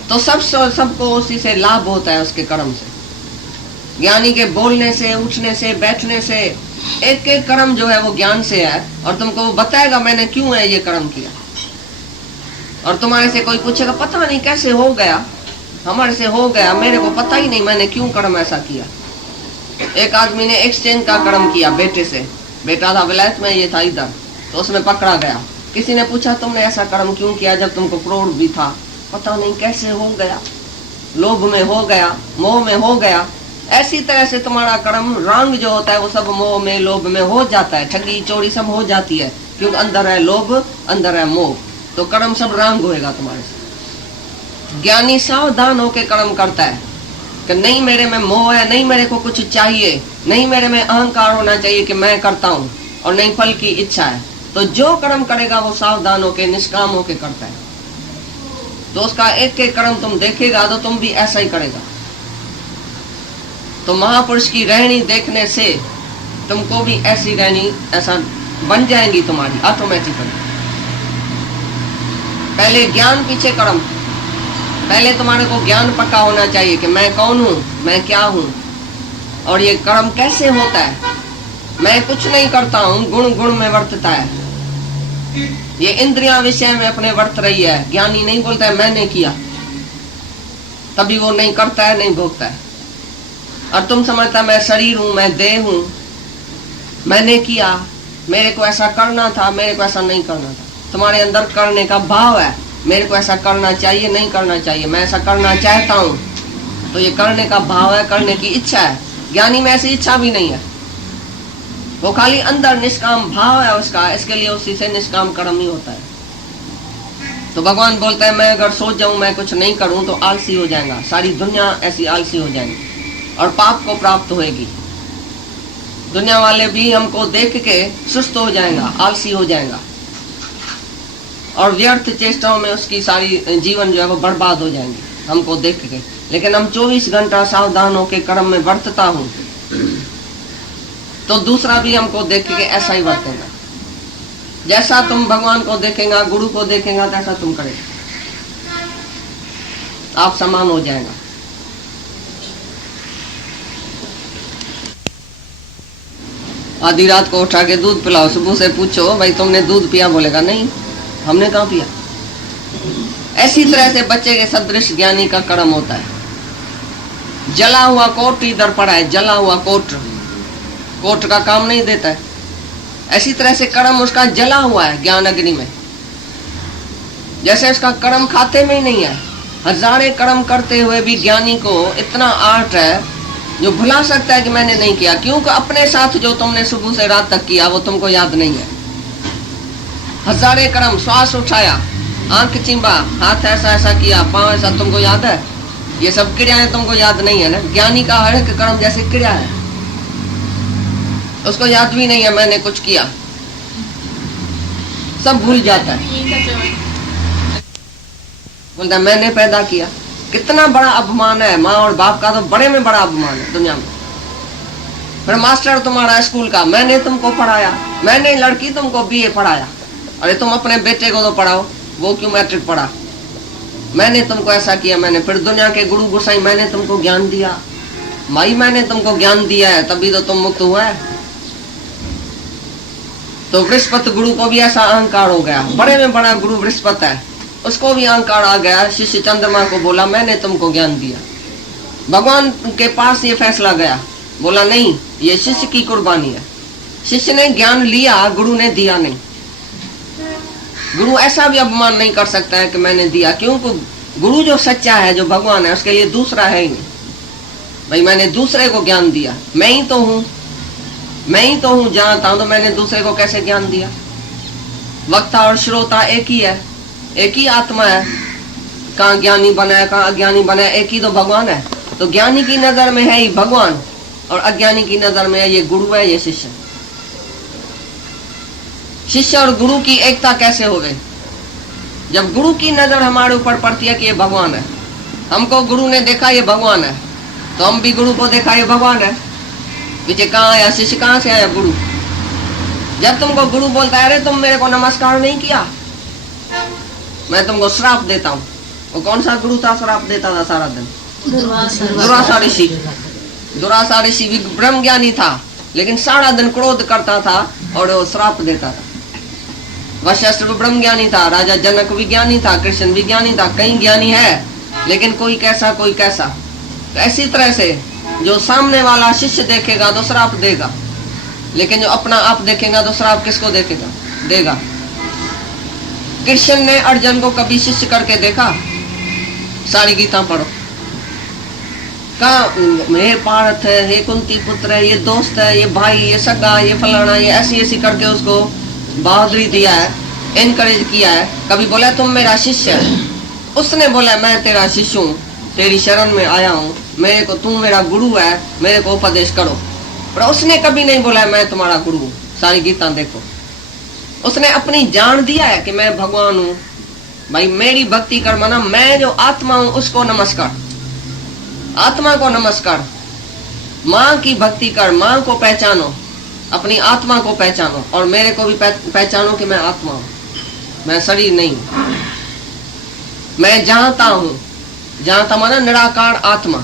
तो सबको उसी से लाभ होता है उसके कर्म से। ज्ञानी के बोलने से, उठने से, बैठने से, एक एक कर्म जो है वो ज्ञान से है, और तुमको वो बताएगा मैंने क्यों है ये कर्म किया। और तुम्हारे से कोई पूछेगा पता नहीं कैसे हो गया, हमारे से हो गया, मेरे को पता ही नहीं मैंने क्यों कर्म ऐसा किया। एक आदमी ने एक्सचेंज का कर्म किया बेटे से, बेटा था विलायत में, ये था इधर, तो उसमें पकड़ा गया। किसी ने पूछा तुमने ऐसा कर्म क्यों किया जब तुमको करोड़ भी था? पता नहीं कैसे हो गया, लोभ में हो गया, मोह में हो गया। ऐसी तरह से तुम्हारा कर्म रंग जो होता है वो सब मोह में, लोभ में हो जाता है, ठगी चोरी सब हो जाती है, क्योंकि अंदर है लोभ, अंदर है मोह, तो कर्म सब रंग होएगा तुम्हारे से। ज्ञानी सावधान होकर कर्म करता है कि नहीं मेरे में मोह है, नहीं मेरे को कुछ चाहिए, नहीं मेरे में अहंकार होना चाहिए कि मैं करता हूँ, और नहीं फल की इच्छा है, तो जो कर्म करेगा वो सावधान होकर निष्काम होकर करता है। तो उसका एक एक कर्म तुम देखेगा तो तुम भी ऐसा ही करेगा। तो महापुरुष की रहनी देखने से तुमको भी ऐसी रहनी ऐसा बन जाएंगी तुम्हारी ऑटोमेटिकली। पहले ज्ञान पीछे कर्म, पहले तुम्हारे को ज्ञान पक्का होना चाहिए कि मैं कौन हूँ, मैं क्या हूँ, और ये कर्म कैसे होता है। मैं कुछ नहीं करता हूँ, गुण गुण में वर्तता है। ये इंद्रियां विषय में अपने वर्त रही है। ज्ञानी नहीं बोलता है मैंने किया, तभी वो नहीं करता है, नहीं भोगता है। और तुम समझता मैं शरीर हूं, मैं देह हूं, मैंने किया, मेरे को ऐसा करना था, मेरे को ऐसा नहीं करना था। तुम्हारे अंदर करने का भाव है, मेरे को ऐसा करना चाहिए, नहीं करना चाहिए, मैं ऐसा करना चाहता हूँ, तो ये करने का भाव है, करने की इच्छा है। ज्ञानी में ऐसी इच्छा भी नहीं है, वो खाली अंदर निष्काम भाव है उसका, इसके लिए उसी से निष्काम कर्म ही होता है। तो भगवान बोलता है मैं अगर सोच जाऊं मैं कुछ नहीं करूं तो आलसी हो जाएगा, सारी दुनिया ऐसी आलसी हो जाएगी और पाप को प्राप्त होएगी। दुनिया वाले भी हमको देख के सुस्त हो जाएगा, आलसी हो जाएगा, और व्यर्थ चेष्टाओं में उसकी सारी जीवन जो है वो बर्बाद हो जाएंगे हमको देख के। लेकिन हम 24 घंटा सावधान होकर कर्म में वर्तता हूँ, तो दूसरा भी हमको देख के ऐसा ही वर्तेगा। जैसा तुम भगवान को देखेगा, गुरु को देखेगा, तैसा तुम करेगा। आप समान हो जाएगा। आधी रात को उठा के दूध पिलाओ, सुबह से पूछो भाई तुमने दूध पिया, बोलेगा नहीं हमने कहाँ पिया। ऐसी तरह से बच्चे के सदृश ज्ञानी का कर्म होता है। जला हुआ कोट इधर पड़ा है, जला हुआ कोट का काम नहीं देता है। ऐसी तरह से कर्म उसका जला हुआ है ज्ञान अग्नि में। जैसे उसका कर्म खाते में ही नहीं है, हजारे कर्म करते हुए भी ज्ञानी को इतना आर्ट है जो भुला सकता है कि मैंने नहीं किया, क्योंकि अपने साथ जो तुमने सुबह से रात तक किया वो तुमको याद नहीं है। हजारे कर्म, श्वास उठाया, आंख चिंबा, हाथ ऐसा ऐसा किया, पांव ऐसा, तुमको याद है? ये सब क्रियाएं तुमको याद नहीं है ना। ज्ञानी का हर एक कर्म जैसे क्रिया है, उसको याद भी नहीं है मैंने कुछ किया, सब भूल जाता है। बोलता है मैंने पैदा किया। कितना बड़ा अपमान है, माँ और बाप का तो बड़े में बड़ा अपमान है दुनिया में। फिर मास्टर तुम्हारा स्कूल का, मैंने तुमको पढ़ाया, मैंने लड़की तुमको बीए पढ़ाया। अरे तुम अपने बेटे को तो पढ़ाओ, वो क्यों मैट्रिक पढ़ा? मैंने तुमको ऐसा किया, मैंने। फिर दुनिया के गुरु गुसाई, मैंने तुमको ज्ञान दिया। माई मैंने तुमको ज्ञान दिया है तभी तो तुम मुक्त हुआ है। तो बृहस्पति गुरु को भी ऐसा अहंकार हो गया, बड़े में बड़ा गुरु बृहस्पति है, उसको भी अहंकार आ गया। शिष्य चंद्रमा को बोला मैंने तुमको ज्ञान दिया। भगवान के पास ये फैसला गया, बोला नहीं ये शिष्य की कुर्बानी है। शिष्य ने ज्ञान लिया, गुरु ने दिया नहीं। गुरु ऐसा भी अपमान नहीं कर सकता है कि मैंने दिया, क्योंकि गुरु जो सच्चा है, जो भगवान है, उसके लिए दूसरा है ही नहीं। भाई मैंने दूसरे को ज्ञान दिया, मैं ही तो हूँ, मैं ही तो हूँ, जानता हूं, तो मैंने दूसरे को कैसे ज्ञान दिया? वक्ता और श्रोता एक ही है, एक ही आत्मा है। कहाँ ज्ञानी बनाया कहाँ अज्ञानी बनाया, एक ही तो भगवान है। तो ज्ञानी की नजर में है ही भगवान, और अज्ञानी की नजर में है ये गुरु है, ये शिष्य। शिष्य और गुरु की एकता कैसे हो गई? जब गुरु की नजर हमारे ऊपर पड़ती है कि ये भगवान है, हमको गुरु ने देखा ये भगवान है, तो हम भी गुरु को देखा ये भगवान है। पीछे कहाँ आया शिष्य, कहाँ से आया गुरु? जब तुमको गुरु बोलता है अरे तुम मेरे को नमस्कार नहीं किया, मैं तुमको श्राप देता हूँ। वो कौन सा गुरु था श्राप देता था सारा दिन? दुरासा ऋषि। दुरासा ऋषि भी ब्रह्म ज्ञानी था, लेकिन सारा दिन क्रोध करता था और वो श्राप देता था। वशिष्ठ भी ब्रह्म ज्ञानी था, राजा जनक भी ज्ञानी था, कृष्ण भी ज्ञानी था, कई ज्ञानी है, लेकिन कोई कैसा कोई कैसा। तो ऐसी तरह से जो सामने वाला शिष्य देखेगा तो श्राप देगा, लेकिन जो अपना आप देखेगा तो श्राप किसको देखेगा? देगा। कृष्ण ने अर्जुन को कभी शिष्य करके देखा? सारी गीता पढ़ो। कहा हे पार्थ है, हे कुंती पुत्र है, ये दोस्त है, ये भाई, ये सगा, ये फलाना, ये ऐसी ऐसी करके उसको बहादुरी दिया है, एनकरेज किया है। कभी बोला तुम मेरा शिष्य है? उसने बोला मैं तेरा शिष्य हूँ, तेरी शरण में आया हूँ, मेरे को तुम मेरा गुरु है, मेरे को उपदेश करो। पर उसने कभी नहीं बोला मैं तुम्हारा गुरु हूँ। सारी गीता देखो, उसने अपनी जान दिया है कि मैं भगवान हूँ। भाई मेरी भक्ति कर, माना मैं जो आत्मा हूँ उसको नमस्कार, आत्मा को नमस्कार। माँ की भक्ति कर, माँ को पहचानो, अपनी आत्मा को पहचानो, और मेरे को भी पहचानो कि मैं आत्मा हूँ, मैं शरीर नहीं हूँ। मैं जानता हूँ, जानता माना निराकार आत्मा।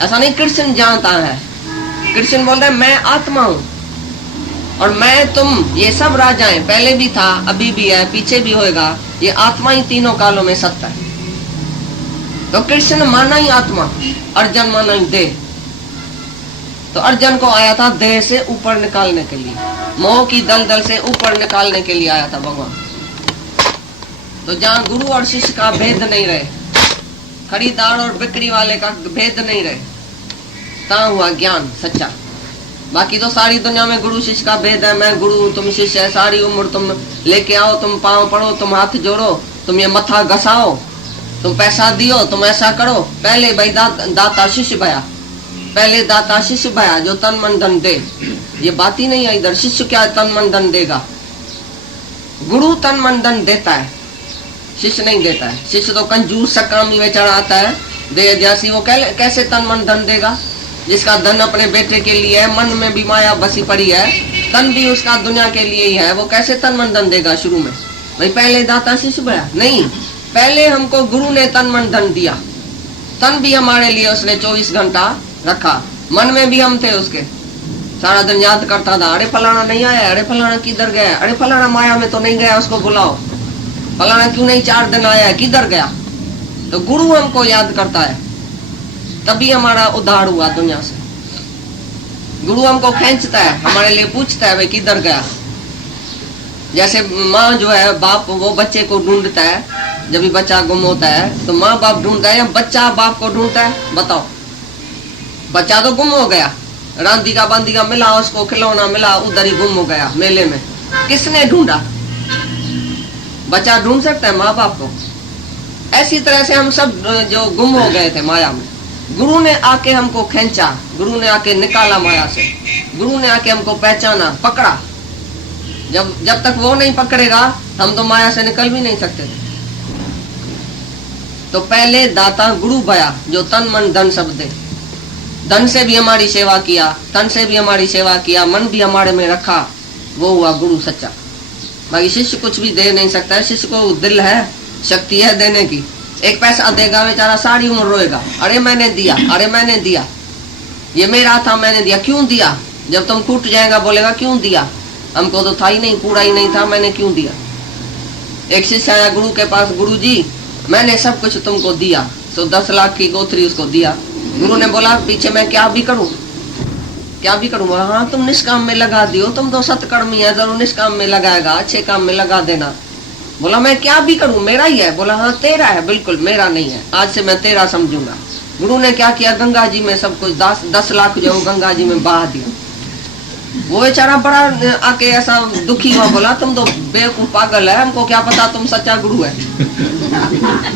ऐसा नहीं कृष्ण जानता है, कृष्ण बोल रहे मैं आत्मा हूँ, और मैं तुम ये सब राजाएं, पहले भी था, अभी भी है, पीछे भी होएगा, ये आत्मा ही तीनों कालों में सत्य है। तो कृष्ण माना ही आत्मा, अर्जुन माना ही देह। तो अर्जुन को आया था देह से ऊपर निकालने के लिए, मोह की दलदल से ऊपर निकालने के लिए आया था भगवान। तो जहाँ गुरु और शिष्य का भेद नहीं रहे, खरीदार और बिक्री वाले का भेद नहीं रहे, ता हुआ ज्ञान सच्चा। बाकी तो सारी दुनिया में गुरु शिष्य का भेद है, मैं गुरु तुम शिष्य है, सारी उम्र तुम लेके आओ, तुम पाँव पढ़ो, तुम हाथ जोड़ो, तुम ये मथा घसाओ, तुम पैसा दियो, तुम ऐसा करो। पहले भाई दाता शिष्य भया, पहले दाता शिष्य भया जो तन मन धन दे। ये बात ही नहीं है इधर, शिष्य क्या तन मन धन देगा? गुरु तन मन धन देता है, शिष्य नहीं देता है। शिष्य तो कंजूस सकामी में चढ़ाता है दे जैसी, वो कैसे तन मन धन देगा? जिसका धन अपने बेटे के लिए है, मन में भी माया बसी पड़ी है, तन भी उसका दुनिया के लिए ही है, वो कैसे तन मन धन देगा शुरू में? भाई पहले दाता शिष्य भया नहीं, पहले हमको गुरु ने तन मन धन दिया, तन भी हमारे लिए उसने 24 घंटा रखा, मन में भी हम थे उसके, सारा दिन याद करता था, अरे फलाना नहीं आया, अरे फलाना किधर गया, अरे फलाना माया में तो नहीं गया, उसको बुलाओ, फलाना क्यों नहीं 4 दिन आया, किधर गया। तो गुरु हमको याद करता है, तभी हमारा उद्धार हुआ दुनिया से। गुरु हमको खींचता है, हमारे लिए पूछता है भाई किधर गया। जैसे माँ जो है, बाप वो बच्चे को ढूंढता है, जब भी बच्चा गुम होता है तो माँ बाप ढूंढता है या बच्चा बाप को ढूंढता है, बताओ। बच्चा तो गुम हो गया, रांधिका बांधिका मिला, उसको खिलौना मिला, उधर ही गुम हो गया मेले में, किसने ढूंढा? बच्चा ढूंढ सकता है माँ बाप को। ऐसी तरह से हम सब जो गुम हो गए थे माया में, गुरु ने आके हमको खींचा, गुरु ने आके निकाला माया से, गुरु ने आके हमको पहचाना, पकड़ा। जब तक वो नहीं पकड़ेगा हम तो माया से निकल भी नहीं सकते थे। तो पहले दाता गुरु भया, जो तन मन धन सब दे। धन से भी हमारी सेवा किया, तन से भी हमारी सेवा किया, मन भी हमारे में रखा, वो हुआ गुरु सच्चा। बाकी शिष्य कुछ भी दे नहीं सकता है, शिष्य को दिल है, शक्ति है देने की। एक पैसा देगा बेचारा सारी उम्र रोएगा, अरे मैंने दिया, अरे मैंने दिया, ये मेरा था मैंने दिया। क्यों दिया? जब तुम टूट जाएगा बोलेगा क्यों दिया, हमको तो था ही नहीं, पूरा ही नहीं था, मैंने क्यों दिया। एक शिष्य आया गुरु के पास, गुरु जी मैंने सब कुछ तुमको दिया, तो 10 लाख की गोथरी उसको दिया। गुरु ने बोला पीछे मैं क्या भी करूं, क्या भी करूं? हाँ तुम निष्काम में लगा दियो, तुम तो सत्कर्मी है, जरूर निष्काम में लगाएगा, अच्छे काम में लगा देना। बोला मैं क्या भी करूं, मेरा ही है। बोला हाँ तेरा है, बिल्कुल मेरा नहीं है, आज से मैं तेरा समझूंगा। गुरु ने क्या किया, गंगा जी में सब कुछ 10 लाख जो गंगा जी में बहा दिया। वो बेचारा बड़ा आके ऐसा दुखी हुआ, बोला तुम तो बेवकूफ पागल है, हमको क्या पता तुम सच्चा गुरु है।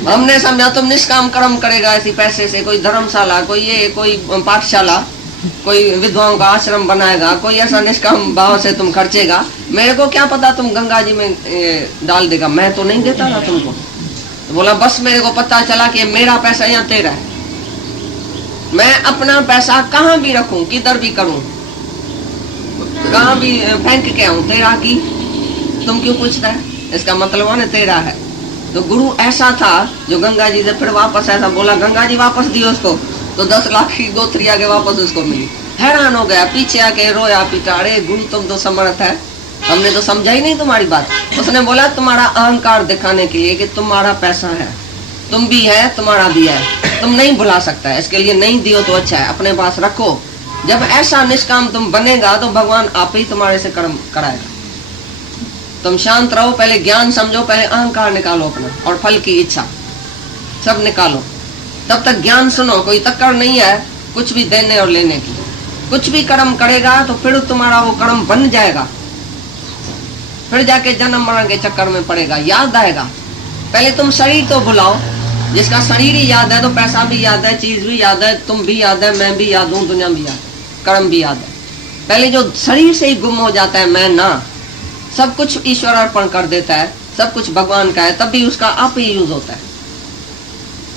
हमने समझा तुम निष्काम कर्म करेगा ऐसी पैसे से, कोई धर्मशाला, कोई ये, कोई पाठशाला, कोई विधवाओं का आश्रम बनाएगा, कोई ऐसा निष्काम भाव से तुम खर्चेगा। मेरे को क्या पता तुम गंगा जी में डाल देगा, मैं तो नहीं देता था तुमको। तो बोला बस मेरे को पता चला कि मेरा पैसा यहाँ तेरा है, मैं अपना पैसा कहाँ भी रखूं, किधर भी करूं, कहाँ भी फेंक के आऊं, तेरा की तुम क्यों पूछता है? इसका मतलब है तेरा है। तो गुरु ऐसा था जो गंगा जी से फिर वापस ऐसा बोला, गंगा जी वापस दियो उसको, तो 10 लाख की गोथरी आके वापस उसको मिली। हैरान हो गया, पीछे आके रोया पीटा, अरे गुरु तुम तो समर्थ है, हमने तो समझा ही नहीं तुम्हारी बात। उसने बोला तुम्हारा अहंकार दिखाने के लिए कि तुम्हारा पैसा है, तुम भी है, तुम्हारा भी है, तुम नहीं भुला सकता है, इसके लिए नहीं दियो तो अच्छा है, अपने पास रखो। जब ऐसा निष्काम तुम बनेगा तो भगवान आप ही तुम्हारे से कर्म कराएगा। तुम शांत रहो, पहले ज्ञान समझो, पहले अहंकार निकालो अपना, और फल की इच्छा सब निकालो। तब तक ज्ञान सुनो, कोई तक्कर नहीं है कुछ भी देने और लेने की। कुछ भी कर्म करेगा तो फिर तुम्हारा वो कर्म बन जाएगा, फिर जाके जन्म मरण के चक्कर में पड़ेगा, याद आएगा। पहले तुम शरीर तो भुलाओ, जिसका शरीर ही याद है तो पैसा भी याद है, चीज भी याद है, तुम भी याद है, मैं भी याद हूँ, दुनिया भी याद, कर्म भी याद है। पहले जो शरीर से ही गुम हो जाता है मैं ना, सब कुछ ईश्वर अर्पण कर देता है, सब कुछ भगवान का है, तब भी उसका आप ही यूज होता है।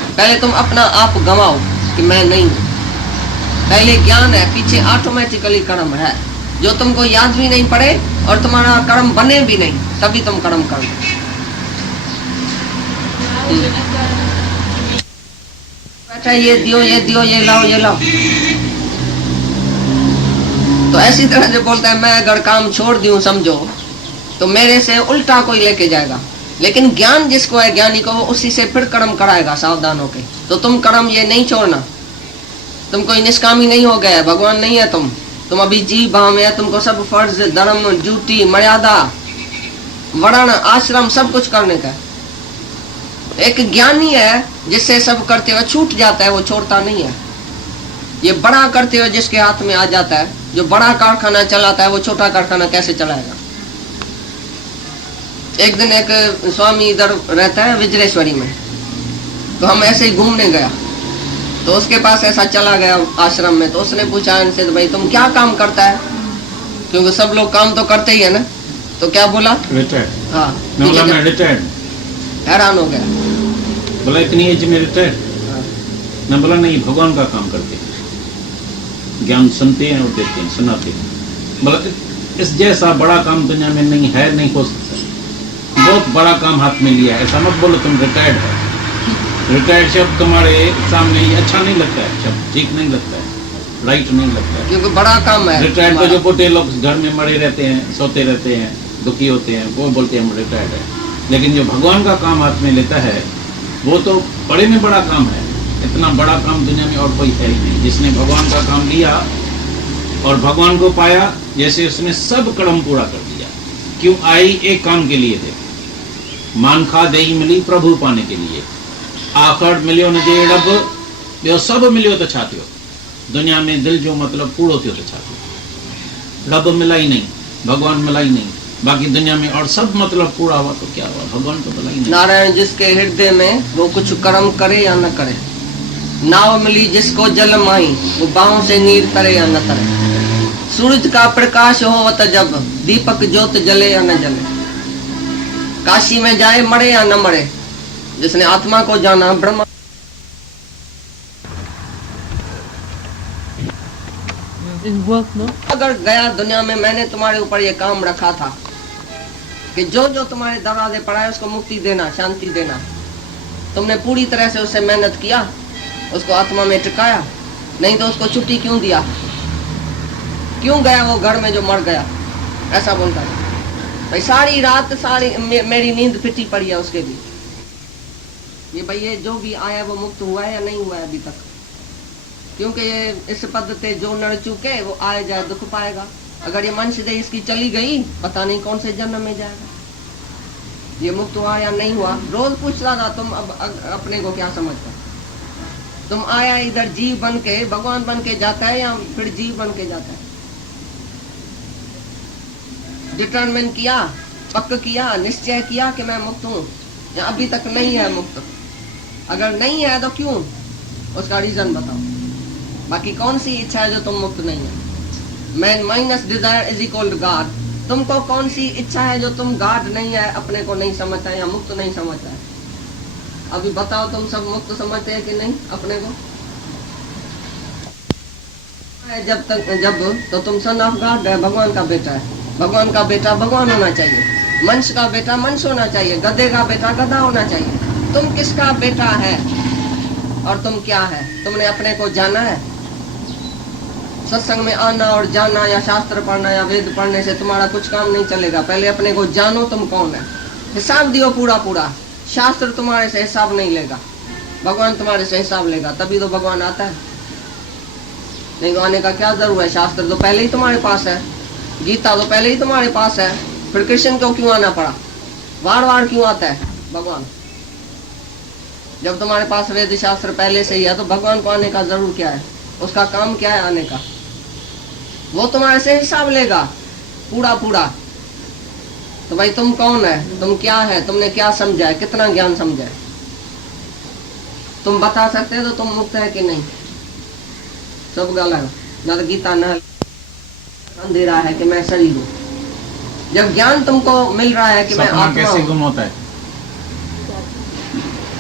पहले तुम अपना आप गंवाओ कि मैं नहीं हूं, पहले ज्ञान है, पीछे ऑटोमेटिकली कर्म है, जो तुमको याद भी नहीं पड़े और तुम्हारा कर्म बने भी नहीं, तभी तुम कर्म करो। अच्छा ये दियो, ये दियो, ये लाओ, ये लाओ। तो ऐसी तरह से बोलता है, मैं अगर काम छोड़ दूं समझो तो मेरे से उल्टा कोई लेके जाएगा, लेकिन ज्ञान जिसको है ज्ञानी को, वो उसी से फिर कर्म कराएगा सावधान होके। तो तुम कर्म ये नहीं छोड़ना, तुम कोई निष्कामी नहीं हो गए, भगवान नहीं है तुम अभी जीव भाव में है, तुमको सब फर्ज, धर्म, ड्यूटी, मर्यादा, वर्ण, आश्रम सब कुछ करने का। एक ज्ञानी है जिससे सब करते हुए छूट जाता है, वो छोड़ता नहीं है। ये बड़ा करते हुए जिसके हाथ में आ जाता है, जो बड़ा कारखाना चलाता है, वो छोटा कारखाना कैसे चलाएगा। एक दिन एक स्वामी इधर रहता है विजरेश्वरी में, तो हम ऐसे ही घूमने गया, तो उसके पास ऐसा चला गया आश्रम में, तो उसने पूछा इनसे, तो भाई तुम क्या काम करता है, क्योंकि सब लोग काम तो करते ही है ना। तो क्या बोला, रिटायर्ड। हाँ मैं रिटायर्ड। हैरान हो गया, बोला इतनी एज में रिटायर्ड। मैं बोला नहीं, भगवान का काम करते हैं, ज्ञान सुनते हैं और देते हैं, सुनाते हैं। बोला इस जैसा बड़ा काम दुनिया में नहीं है, नहीं हो सकता, बहुत बड़ा काम हाथ में लिया है, ऐसा मत बोलो तुम रिटायर्ड है। रिटायर्ड शब्द तुम्हारे सामने ये अच्छा नहीं लगता है, शब्द ठीक नहीं लगता है, राइट नहीं लगता है, क्योंकि बड़ा काम है। रिटायर्ड तो जो बुढ़े लोग घर में मरे रहते हैं, सोते रहते हैं, दुखी होते हैं, वो बोलते हैं हम रिटायर्ड है। लेकिन जो भगवान का काम हाथ में लेता है वो तो बड़े में बड़ा काम है। इतना बड़ा काम दुनिया में और कोई है ही नहीं। जिसने भगवान का काम लिया और भगवान को पाया, जैसे उसने सब कर्म पूरा कर दिया। क्यों आई? एक काम के लिए थे, मान खा दही मिली प्रभु पाने के लिए। आखड़ मिलियो न जे रब, ॿियो सब मिलियो तो छा थियो? दुनिया में दिल जो मतलब पूरो थियो तो छा थियो? रब मिला ही नहीं, भगवान मिला ही नहीं, बाकी दुनिया में और सब मतलब पूरा हुआ तो क्या हुआ? भगवान तो मिला ही नहीं। नारायण जिसके हृदय में, वो कुछ कर्म करे या न करे। नाव मिली जिसको जल माई, वो बाहों से नीर तरे या न तरे। सूरज का प्रकाश हो त जब, दीपक ज्योत जले या न जले। काशी में जाए मरे या न मरे, जिसने आत्मा को जाना ब्रह्म। अगर गया दुनिया में, मैंने तुम्हारे ऊपर ये काम रखा था कि जो जो तुम्हारे दरवाजे पर आए उसको मुक्ति देना, शांति देना। तुमने पूरी तरह से उससे मेहनत किया, उसको आत्मा में टिकाया, नहीं तो उसको छुट्टी क्यों दिया? क्यों गया वो घर में जो मर गया? ऐसा बोलता है भाई, सारी रात मेरी नींद फिटी पड़ी है उसके भी। ये भाई ये जो भी आया वो मुक्त हुआ है या नहीं हुआ है अभी तक? क्योंकि ये इस पद से जो नर चुके वो आए जाए दुख पाएगा। अगर ये मनुष्य देह इसकी चली गई, पता नहीं कौन से जन्म में जाएगा। ये मुक्त हुआ या नहीं हुआ? रोज पूछता था, तुम अब अपने को क्या समझते? तुम आया इधर जीव बन के, भगवान बन के जाता है या फिर जीव बन के जाता है? डिटरमिन किया, पक्का किया, निश्चय किया कि मैं मुक्त हूँ, या अभी तक नहीं है मुक्त? अगर नहीं है तो क्यों? उसका रीजन बताओ। बाकी कौन सी इच्छा है जो तुम मुक्त नहीं है? Man minus desire is equal to God. तुमको कौन सी इच्छा है जो तुम गॉड नहीं है, अपने को नहीं समझता है या मुक्त नहीं समझता है? अभी बताओ, तुम सब मुक्त समझते हैं कि नहीं अपने को? जब तो तुम सन ऑफ गॉड है, भगवान का बेटा है। भगवान का बेटा भगवान होना चाहिए, मनुष्य का बेटा मनुष्य होना चाहिए, गधे का बेटा गधा होना चाहिए। तुम किसका बेटा है और तुम क्या है? तुमने अपने को जाना है? सत्संग में आना और जाना या शास्त्र पढ़ना या वेद पढ़ने से तुम्हारा कुछ काम नहीं चलेगा। पहले अपने को जानो, तुम कौन है, हिसाब दियो पूरा पूरा। शास्त्र तुम्हारे से हिसाब नहीं लेगा, भगवान तुम्हारे से हिसाब लेगा, तभी तो भगवान आता है। नहीं तो आने का क्या जरूर है? शास्त्र तो पहले ही तुम्हारे पास है, गीता तो पहले ही तुम्हारे पास है, फिर कृष्ण को क्यों आना पड़ा? बार बार क्यों आता है भगवान? जब तुम्हारे पास वेद शास्त्र पहले से ही है तो भगवान को आने का जरूर क्या है? उसका काम क्या है आने का? वो तुम्हारे से हिसाब लेगा पूरा पूरा। तो भाई तुम कौन है, तुम क्या है, तुमने क्या समझा है, कितना ज्ञान समझा है? तुम बता सकते हो तो तुम मुक्त है कि नहीं? सब गला है ना, तो गीता न अंधेरा है कि मैं शरीर हूँ। जब ज्ञान तुमको मिल रहा है कि मैं आत्मा कैसे गुम होता है?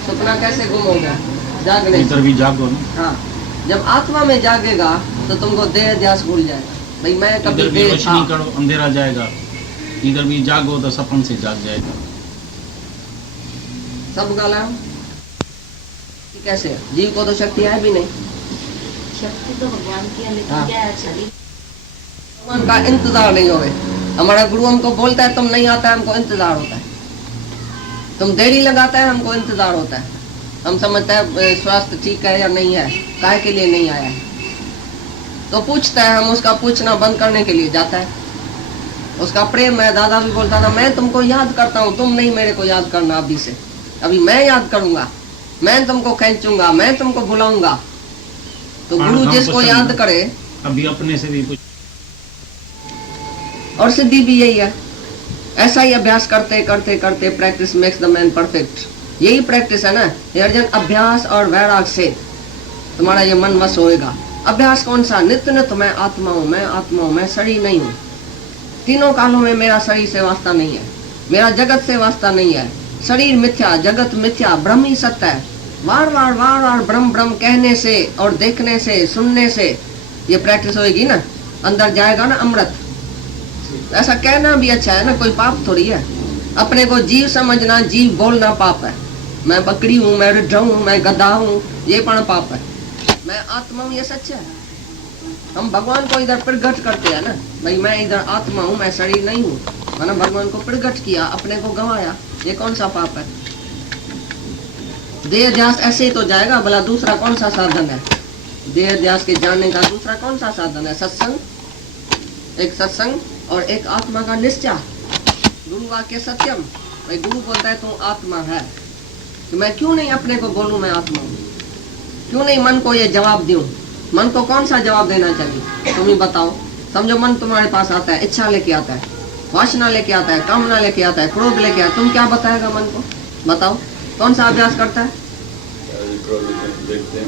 सपना कैसे गुम हो गया? जागने इधर भी जागो ना। हाँ, जब आत्मा में जागेगा तो तुमको देह ध्यास भूल जाएगा। भाई मैं कभी इधर भी देह रोशनी था, करो, अंधेरा जाएगा। इधर भी जागो तो सपन से जाग जाएगा। सब गाला कैसे? जीव को तो शक्ति है भी नहीं। शक्ति तो भगवान की है, लेकिन हाँ। क्या है शरीर? भगवान का इंतजार नहीं होवे। हमारा गुरु हमको बोलता है तुम नहीं आता है, हमको इंतजार होता है। तुम देरी लगाता है, हमको इंतजार होता है। हम समझते हैं स्वास्थ्य ठीक है या नहीं है, काहे के लिए नहीं आया है, तो पूछता है। हम उसका पूछना बंद करने के लिए जाता है। उसका प्रेम है। दादा भी बोलता था, मैं तुमको याद करता हूँ, तुम नहीं मेरे को याद करना अभी से। अभी मैं याद करूंगा, मैं तुमको खींचूंगा, मैं तुमको बुलाऊंगा। तो गुरु जिसको याद करे, अभी अपने से भी कुछ। और सिद्धि भी यही है। ऐसा ही अभ्यास करते करते करते practice makes the man perfect. यही प्रैक्टिस है ना ये अर्जुन। अभ्यास और वैराग से तुम्हारा ये मन वश होएगा। अभ्यास कौन सा? नित्य नित्य मैं आत्मा हूँ, मैं आत्मा हूँ, मैं शरीर नहीं हूँ। तीनों कालों में मेरा शरीर से वास्ता नहीं है, मेरा जगत से वास्ता नहीं है। शरीर मिथ्या, जगत मिथ्या, ब्रह्म ही सत्य है। बार बार ब्रह्म ब्रह्म कहने से और देखने से, सुनने से ये प्रैक्टिस होएगी ना, अंदर जाएगा ना अमृत। ऐसा कहना भी अच्छा है ना, कोई पाप थोड़ी है। अपने को जीव समझना, जीव बोलना पाप है। मैं बकरी हूँ, मैं रिड्ढा हूँ, मैं गधा हूँ, ये पण पाप है। मैं आत्मा हूँ, ये सच है। हम भगवान को इधर प्रगट करते हैं ना, भाई मैं इधर आत्मा हूँ, मैं शरीर नहीं हूँ। मैंने भगवान को प्रगट किया, अपने को गंवाया, ये कौन सा पाप है? देह ध्यास ऐसे ही तो जाएगा। भला दूसरा कौन सा साधन है देह ध्यास के जानने का? दूसरा कौन सा साधन है? सत्संग, एक सत्संग और एक आत्मा का निश्चय। गुरु वाक्य सत्यम। भाई गुरु बोलता है तू आत्मा है, तो मैं क्यों नहीं अपने को बोलूं मैं आत्मा हूँ? क्यों नहीं मन को ये जवाब दूं? मन को कौन सा जवाब देना चाहिए? तुम ही बताओ। समझो मन तुम्हारे पास आता है, इच्छा लेके आता है, वासना लेके आता है, कामना लेके आता है, क्रोध लेके आता है, तुम क्या बताएगा मन को? बताओ कौन सा अभ्यास करता है? देखते हैं